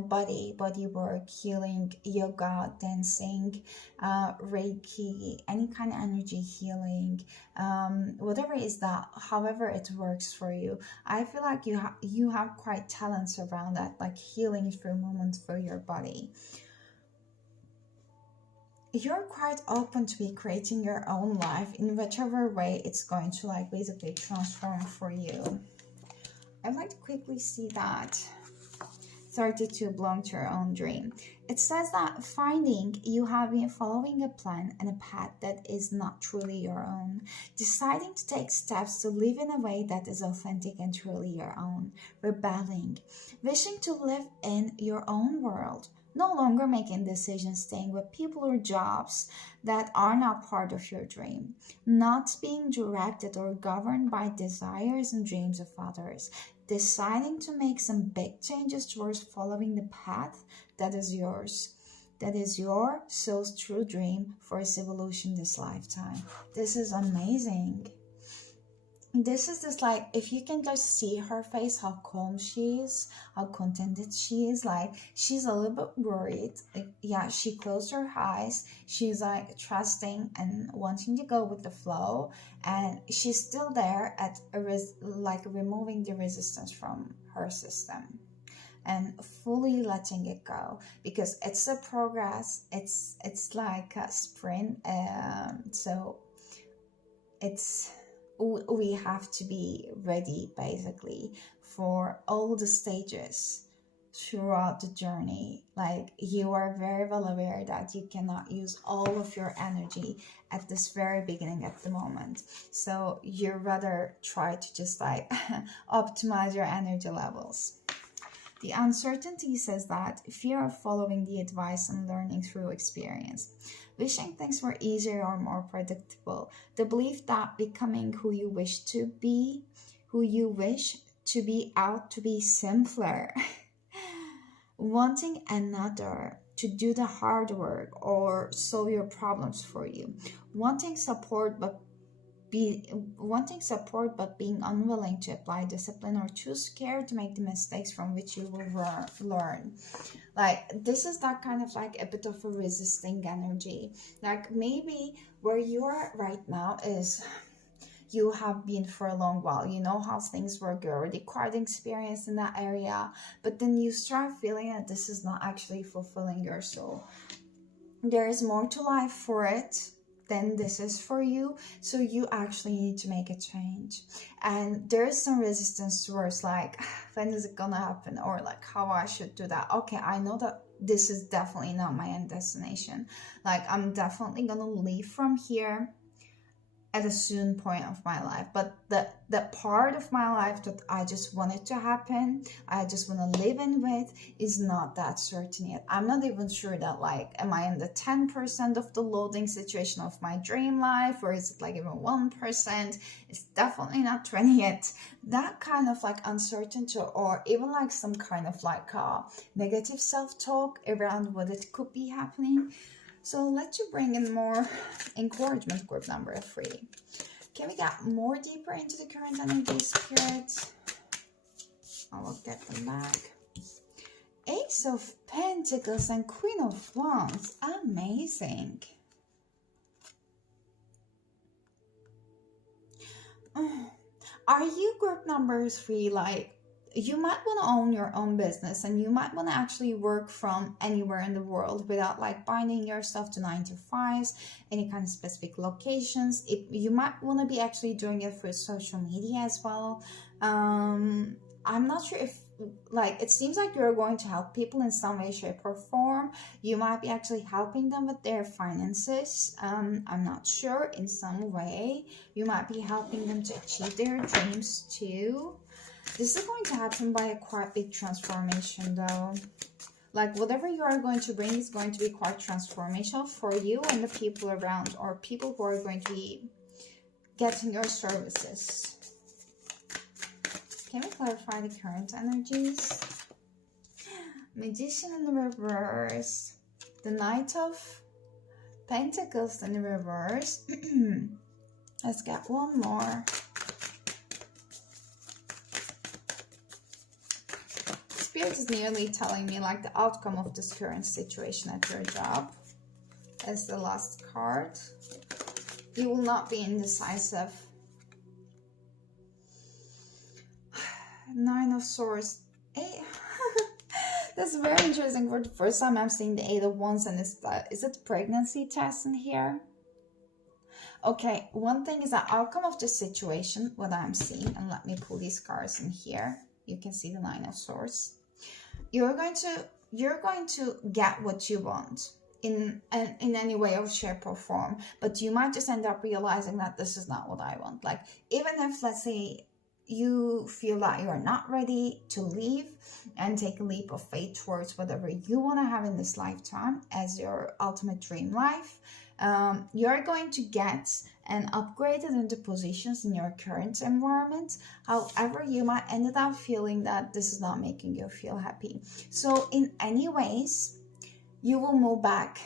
body work, healing, yoga, dancing, reiki, any kind of energy healing, whatever is that, however it works for you. I feel like you have quite talents around that, like healing through movement for your body. You're quite open to be creating your own life in whichever way it's going to like basically transform for you. I'd like to quickly see that 32 belong to your own dream. It says that finding you have been following a plan and a path that is not truly your own, deciding to take steps to live in a way that is authentic and truly your own, rebelling, wishing to live in your own world, no longer making decisions staying with people or jobs that are not part of your dream, not being directed or governed by desires and dreams of others, deciding to make some big changes towards following the path that is yours. That is your soul's true dream for its evolution this lifetime. This is amazing. This is just like, if you can just see her face, how calm she is, how contented she is. Like, she's a little bit worried. Like, yeah, she closed her eyes. She's like trusting and wanting to go with the flow, and she's still there at like removing the resistance from her system and fully letting it go, because it's a progress. It's like a sprint. So we have to be ready basically for all the stages throughout the journey. Like, you are very well aware that you cannot use all of your energy at this very beginning at the moment, so you rather try to just like optimize your energy levels. The uncertainty says that fear of following the advice and learning through experience, wishing things were easier or more predictable, the belief that becoming who you wish to be out to be simpler, wanting another to do the hard work or solve your problems for you, wanting support but being unwilling to apply discipline, or too scared to make the mistakes from which you will learn. Like, this is that kind of like a bit of a resisting energy. Like, maybe where you are right now is you have been for a long while, you know how things work, you're already quite experienced in that area, but then you start feeling that this is not actually fulfilling your soul. There is more to life for it than this is for you, so you actually need to make a change. And there is some resistance towards like, when is it gonna happen, or like how I should do that. Okay, I know that this is definitely not my end destination. Like, I'm definitely gonna leave from here at a soon point of my life, but the part of my life that I just want it to happen, I just want to live in with, is not that certain yet. I'm not even sure that, like, am I in the 10% of the loading situation of my dream life, or is it like even 1%? It's definitely not 20 yet. That kind of like uncertainty, or even like some kind of like negative self-talk around what it could be happening. So let's bring in more encouragement, group number 3. Can we get more deeper into the current energy, Spirit? I will get them back. Ace of Pentacles and Queen of Wands. Amazing. Are you, group number 3, like, you might want to own your own business, and you might want to actually work from anywhere in the world without like binding yourself to 9 to 5s, any kind of specific locations. You might want to be actually doing it for social media as well. I'm not sure if like it seems like you're going to help people in some way, shape, or form. You might be actually helping them with their finances. I'm not sure, in some way. You might be helping them to achieve their dreams too. This is going to happen by a quite big transformation though. Like whatever you are going to bring is going to be quite transformational for you and the people around, or people who are going to be getting your services. Can we clarify the current energies? Magician in the reverse. The Knight of Pentacles in the reverse. Let's get one more. Spirit is nearly telling me like the outcome of this current situation at your job as the last card. You will not be indecisive. Nine of Swords. That's very interesting. For the first time I'm seeing the Eight of Wands, and is it pregnancy test in here? Okay, one thing is the outcome of the situation, what I'm seeing, and let me pull these cards in here. You can see the Nine of Swords. You're going to get what you want in any way or shape or form, but you might just end up realizing that this is not what I want. Like, even if, let's say, you feel that you're not ready to leave and take a leap of faith towards whatever you want to have in this lifetime as your ultimate dream life, you're going to get and upgraded into positions in your current environment. However, you might end up feeling that this is not making you feel happy. So in any ways, you will move back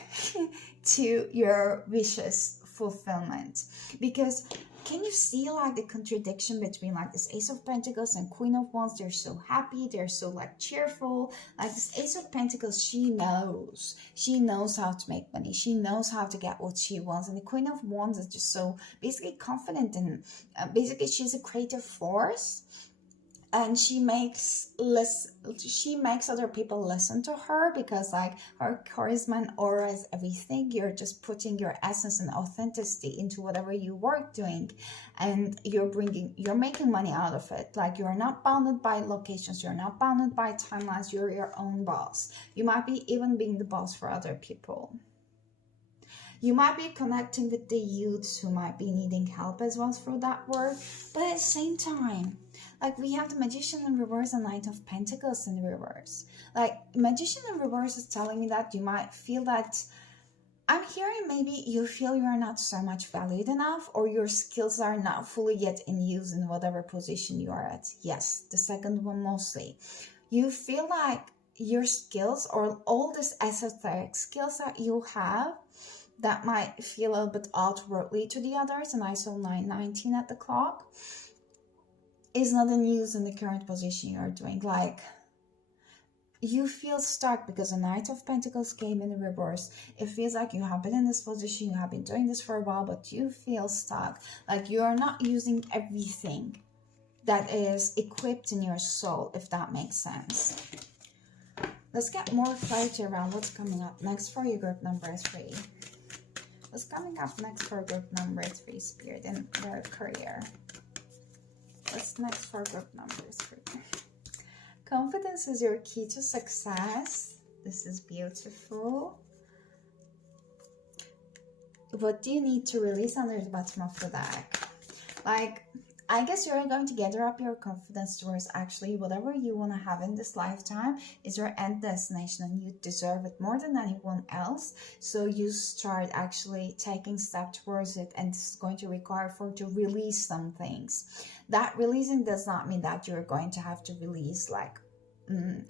to your wishes fulfillment. Because can you see like the contradiction between like this Ace of Pentacles and Queen of Wands? They're so happy, they're so like cheerful. Like this Ace of Pentacles, she knows how to make money, she knows how to get what she wants. And the Queen of Wands is just so basically confident, and basically she's a creative force. And she makes other people listen to her because like her charisma and aura is everything. You're just putting your essence and authenticity into whatever you work doing, and you're making money out of it. Like, you're not bounded by locations, you're not bounded by timelines, you're your own boss. You might be even being the boss for other people. You might be connecting with the youths who might be needing help as well through that work. But at the same time, like, we have the Magician in reverse and Knight of Pentacles in reverse. Like, Magician in reverse is telling me that you might feel that, I'm hearing maybe you feel you are not so much valued enough, or your skills are not fully yet in use in whatever position you are at. Yes, the second one mostly. You feel like your skills, or all these esoteric skills that you have, that might feel a little bit outwardly to the others, and I saw 9:19 at the clock, is not in use in the current position you're doing. Like, you feel stuck because the Knight of Pentacles came in the reverse. It feels like you have been in this position, you have been doing this for a while, but you feel stuck. Like, you're not using everything that is equipped in your soul, if that makes sense. Let's get more clarity around what's coming up next for your group number 3. What's coming up next for group number 3, Spirit, in their career? What's next for group number 3? Confidence is your key to success. This is beautiful. What do you need to release under the bottom of the deck? Like, I guess you're going to gather up your confidence towards actually whatever you want to have in this lifetime is your end destination, and you deserve it more than anyone else. So you start actually taking steps towards it, and this is going to require for you to release some things. That releasing does not mean that you're going to have to release like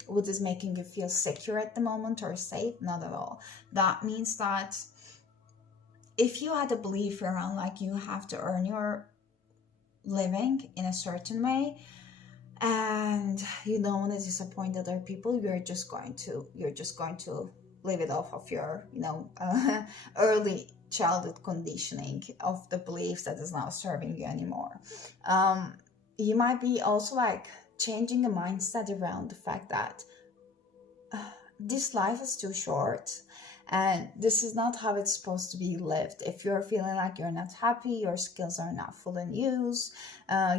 what is making you feel secure at the moment or safe. Not at all. That means that if you had a belief around like you have to earn your living in a certain way, and you don't want to disappoint other people, you're just going to live it off of your early childhood conditioning of the beliefs that is not serving you anymore. You might be also like changing the mindset around the fact that this life is too short, And this is not how it's supposed to be lived. If you're feeling like you're not happy, your skills are not full in use,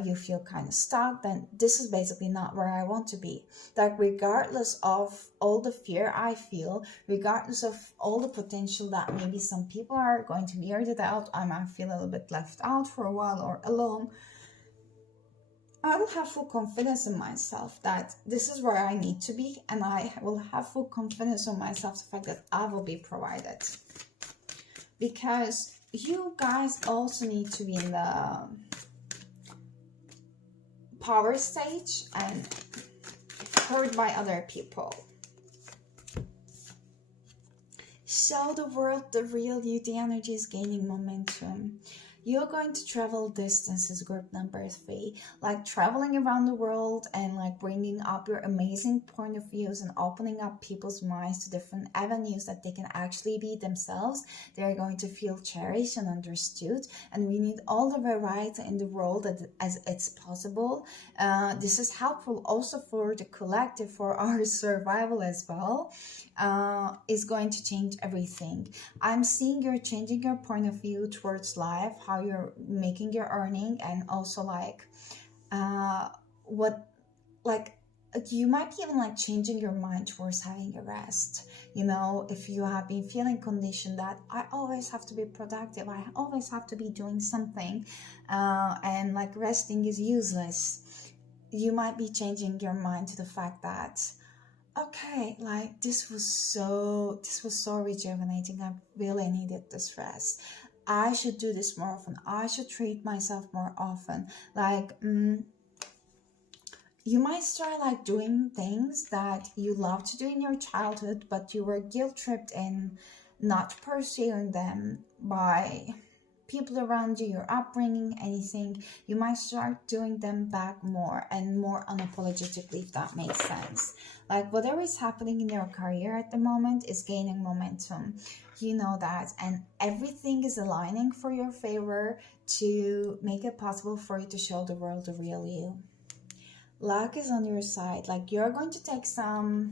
you feel kind of stuck, then this is basically not where I want to be. Like, regardless of all the fear I feel, regardless of all the potential that maybe some people are going to weirded out, I might feel a little bit left out for a while or alone, I will have full confidence in myself that this is where I need to be, and I will have full confidence in myself, the fact that I will be provided. Because you guys also need to be in the power stage and heard by other people. Show the world the real you. The energy is gaining momentum. You're going to travel distances, group number 3, like traveling around the world and like bringing up your amazing point of views and opening up people's minds to different avenues that they can actually be themselves. They're going to feel cherished and understood, and we need all the variety in the world as it's possible. This is helpful also for the collective, for our survival as well. Is going to change everything. I'm seeing you're changing your point of view towards life, how you're making your earning, and also like you might be even like changing your mind towards having a rest. You know, if you have been feeling conditioned that I always have to be productive, I always have to be doing something, and like resting is useless, you might be changing your mind to the fact that, okay, like this was so rejuvenating. I really needed this rest. I should do this more often. I should treat myself more often. Like, you might start like doing things that you loved to do in your childhood, but you were guilt-tripped in not pursuing them by people around you, your upbringing, anything. You might start doing them back more and more unapologetically, if that makes sense. Like, whatever is happening in your career at the moment is gaining momentum. You know that, and everything is aligning for your favor to make it possible for you to show the world the real you. Luck is on your side. Like, you're going to take some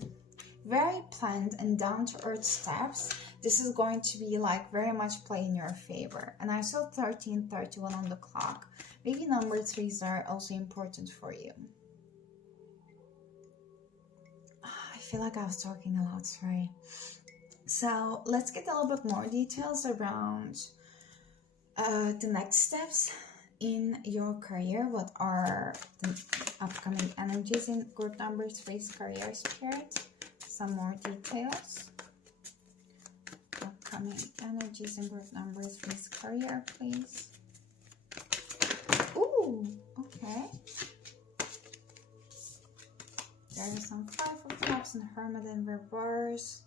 very planned and down-to-earth steps. This is going to be like very much play in your favor. And I saw 13:31 on the clock. Maybe number 3s are also important for you. I feel like I was talking a lot, sorry. So let's get a little bit more details around the next steps in your career. What are the upcoming energies in group number 3's career spirit? Some more details. Upcoming energies in group number 3's career, please. Ooh, okay. There is some 5 of Cups and Hermit in reverse.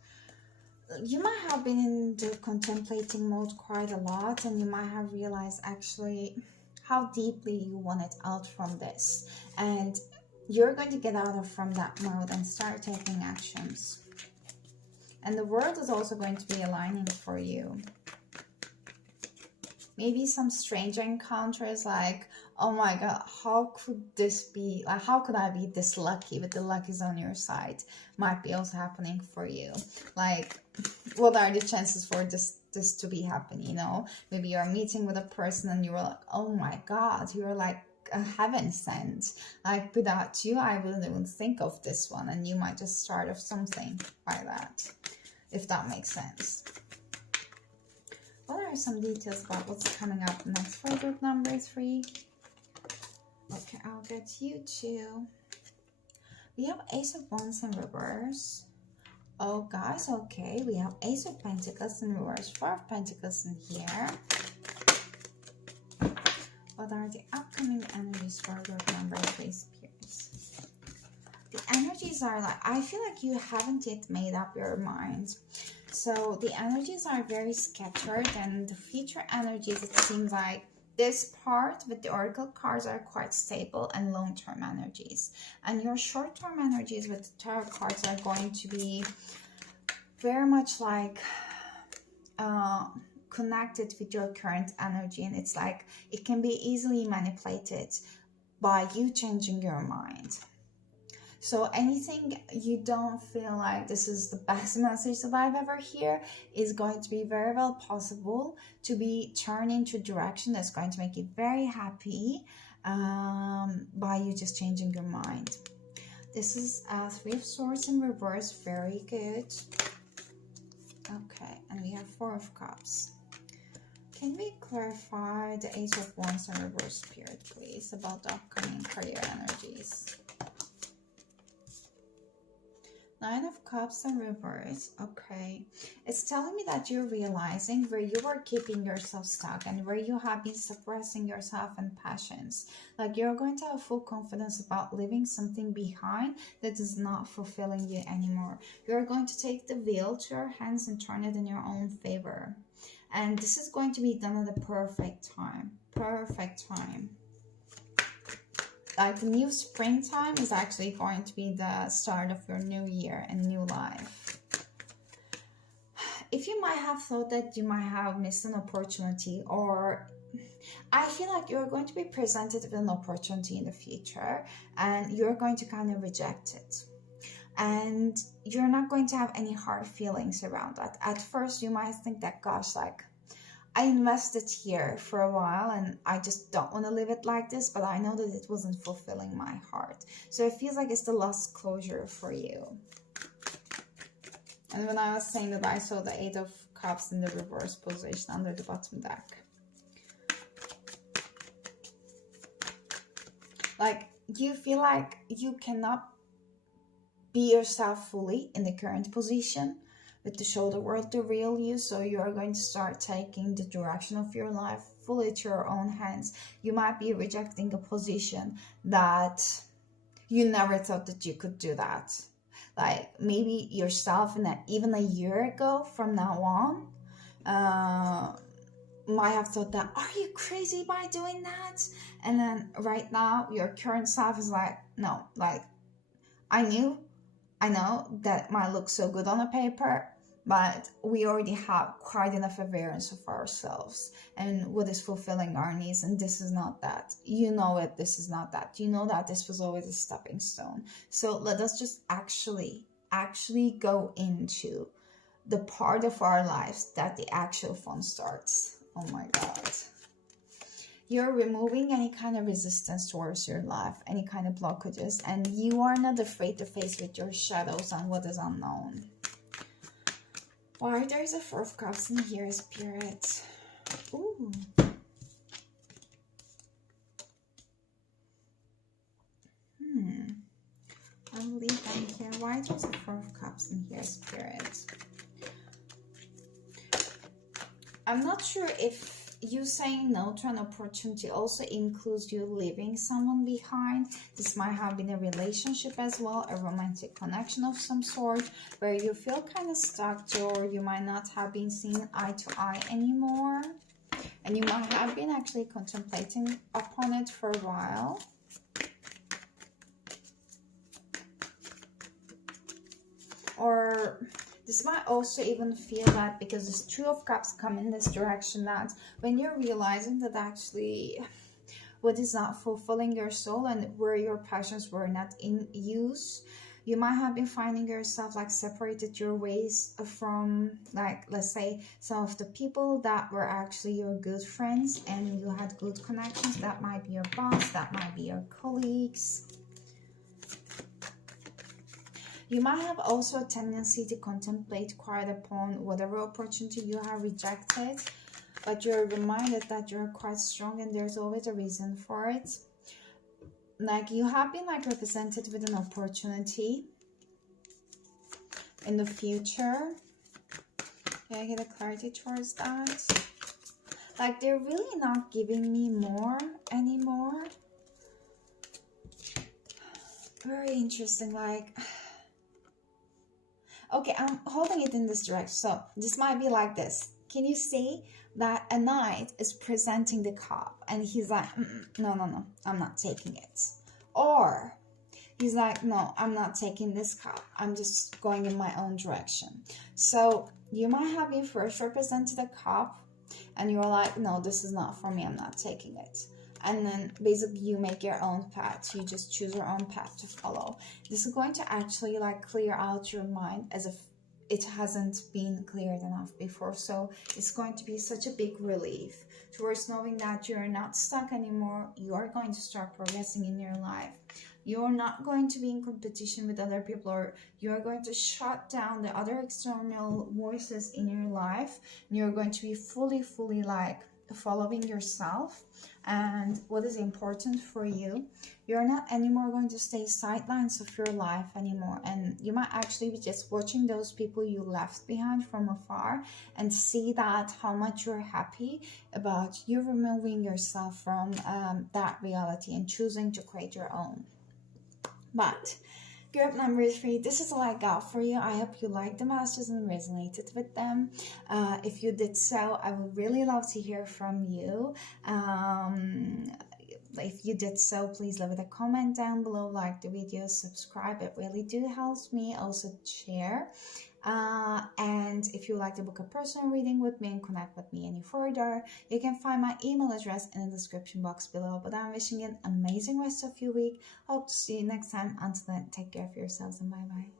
You might have been in the contemplating mode quite a lot, and you might have realized actually how deeply you wanted out from this. And you're going to get out of from that mode and start taking actions. And the world is also going to be aligning for you. Maybe some strange encounters like, oh my god, how could this be? Like, how could I be this lucky? But the luck is on your side. Might be also happening for you. Like, what are the chances for this to be happening? You know, maybe you're meeting with a person and you were like, oh my god, you're like a heaven sent. Like, without you, I wouldn't even think of this one. And you might just start off something by that, if that makes sense. What are some details about what's coming up next for group number 3? Okay, I'll get you too. We have Ace of Wands in reverse. Oh, guys, okay. We have Ace of Pentacles in reverse, 4 of Pentacles in here. What are the upcoming energies for group number 3 spirits? The energies are like, I feel like you haven't yet made up your mind. So the energies are very scattered, and the future energies, it seems like this part with the oracle cards are quite stable and long-term energies. And your short-term energies with the tarot cards are going to be very much like connected with your current energy. And it's like it can be easily manipulated by you changing your mind. So anything you don't feel like this is the best message that I've ever heard is going to be very well possible to be turned into a direction that's going to make you very happy, by you just changing your mind. This is Three of Swords in reverse. Very good. Okay, and we have Four of Cups. Can we clarify the Eight of Wands in reverse, Spirit, please, about the upcoming career energies? Nine of Cups in reverse. Okay. It's telling me that you're realizing where you are keeping yourself stuck and where you have been suppressing yourself and passions. Like you're going to have full confidence about leaving something behind that is not fulfilling you anymore. You're going to take the wheel to your hands and turn it in your own favor. And this is going to be done at the perfect time. Perfect time. Like the new springtime is actually going to be the start of your new year and new life. If you might have thought that you might have missed an opportunity, or I feel like you're going to be presented with an opportunity in the future and you're going to kind of reject it. And you're not going to have any hard feelings around that. At first, you might think that, gosh, like, I invested here for a while and I just don't want to live it like this, but I know that it wasn't fulfilling my heart. So it feels like it's the last closure for you. And when I was saying that, I saw the Eight of Cups in the reverse position under the bottom deck. Like, you feel like you cannot be yourself fully in the current position with the shoulder world, the real you. So you're going to start taking the direction of your life fully to your own hands. You might be rejecting a position that you never thought that you could do that. Like maybe yourself in even a year ago from now on, might have thought that, are you crazy by doing that? And then right now your current self is like, no, like I know that might look so good on a paper, but we already have quite enough awareness of ourselves and what is fulfilling our needs, and this is not that. You know it, this is not that. You know that this was always a stepping stone. So let us just actually go into the part of our lives that the actual fun starts. Oh my God. You're removing any kind of resistance towards your life, any kind of blockages, and you are not afraid to face with your shadows and what is unknown. Why there's a Four of Cups in here, Spirit? Ooh. I'll leave them here. Why there's a Four of Cups in here, Spirit? I'm not sure if you saying no to an opportunity also includes you leaving someone behind. This might have been a relationship as well, a romantic connection of some sort, where you feel kind of stuck to, or you might not have been seen eye to eye anymore. And you might have been actually contemplating upon it for a while. Or this might also even feel that, because this Two of Cups come in this direction, that when you're realizing that actually what is not fulfilling your soul and where your passions were not in use, you might have been finding yourself like separated your ways from, like, let's say some of the people that were actually your good friends and you had good connections. That might be your boss, that might be your colleagues. You might have also a tendency to contemplate quite upon whatever opportunity you have rejected, but you're reminded that you're quite strong and there's always a reason for it. Like you have been like represented with an opportunity in the future. Can I get a clarity towards that? Like they're really not giving me more anymore. Very interesting. Like, okay, I'm holding it in this direction. So this might be like this. Can you see that a knight is presenting the cup and he's like, no, I'm not taking it. Or he's like, no, I'm not taking this cup. I'm just going in my own direction. So you might have been first represented a cup and you're like, no, this is not for me. I'm not taking it. and then basically you make your own path. You just choose your own path to follow. This is going to actually like clear out your mind as if it hasn't been cleared enough before. So it's going to be such a big relief towards knowing that you're not stuck anymore. You are going to start progressing in your life. You're not going to be in competition with other people, or you're going to shut down the other external voices in your life. And you're going to be fully like following yourself and what is important for you. You're not anymore going to stay sidelines of your life anymore, and you might actually be just watching those people you left behind from afar and see that how much you're happy about you removing yourself from that reality and choosing to create your own. But group number 3, this is all I got for you. I hope you liked the masters and resonated with them. If you did so, I would really love to hear from you. If you did so, please leave a comment down below, like the video, subscribe. It really do helps me. Also share. And if you like to book a personal reading with me and connect with me any further, you can find my email address in the description box below. But I'm wishing you an amazing rest of your week. Hope to see you next time. Until then, take care of yourselves and bye bye.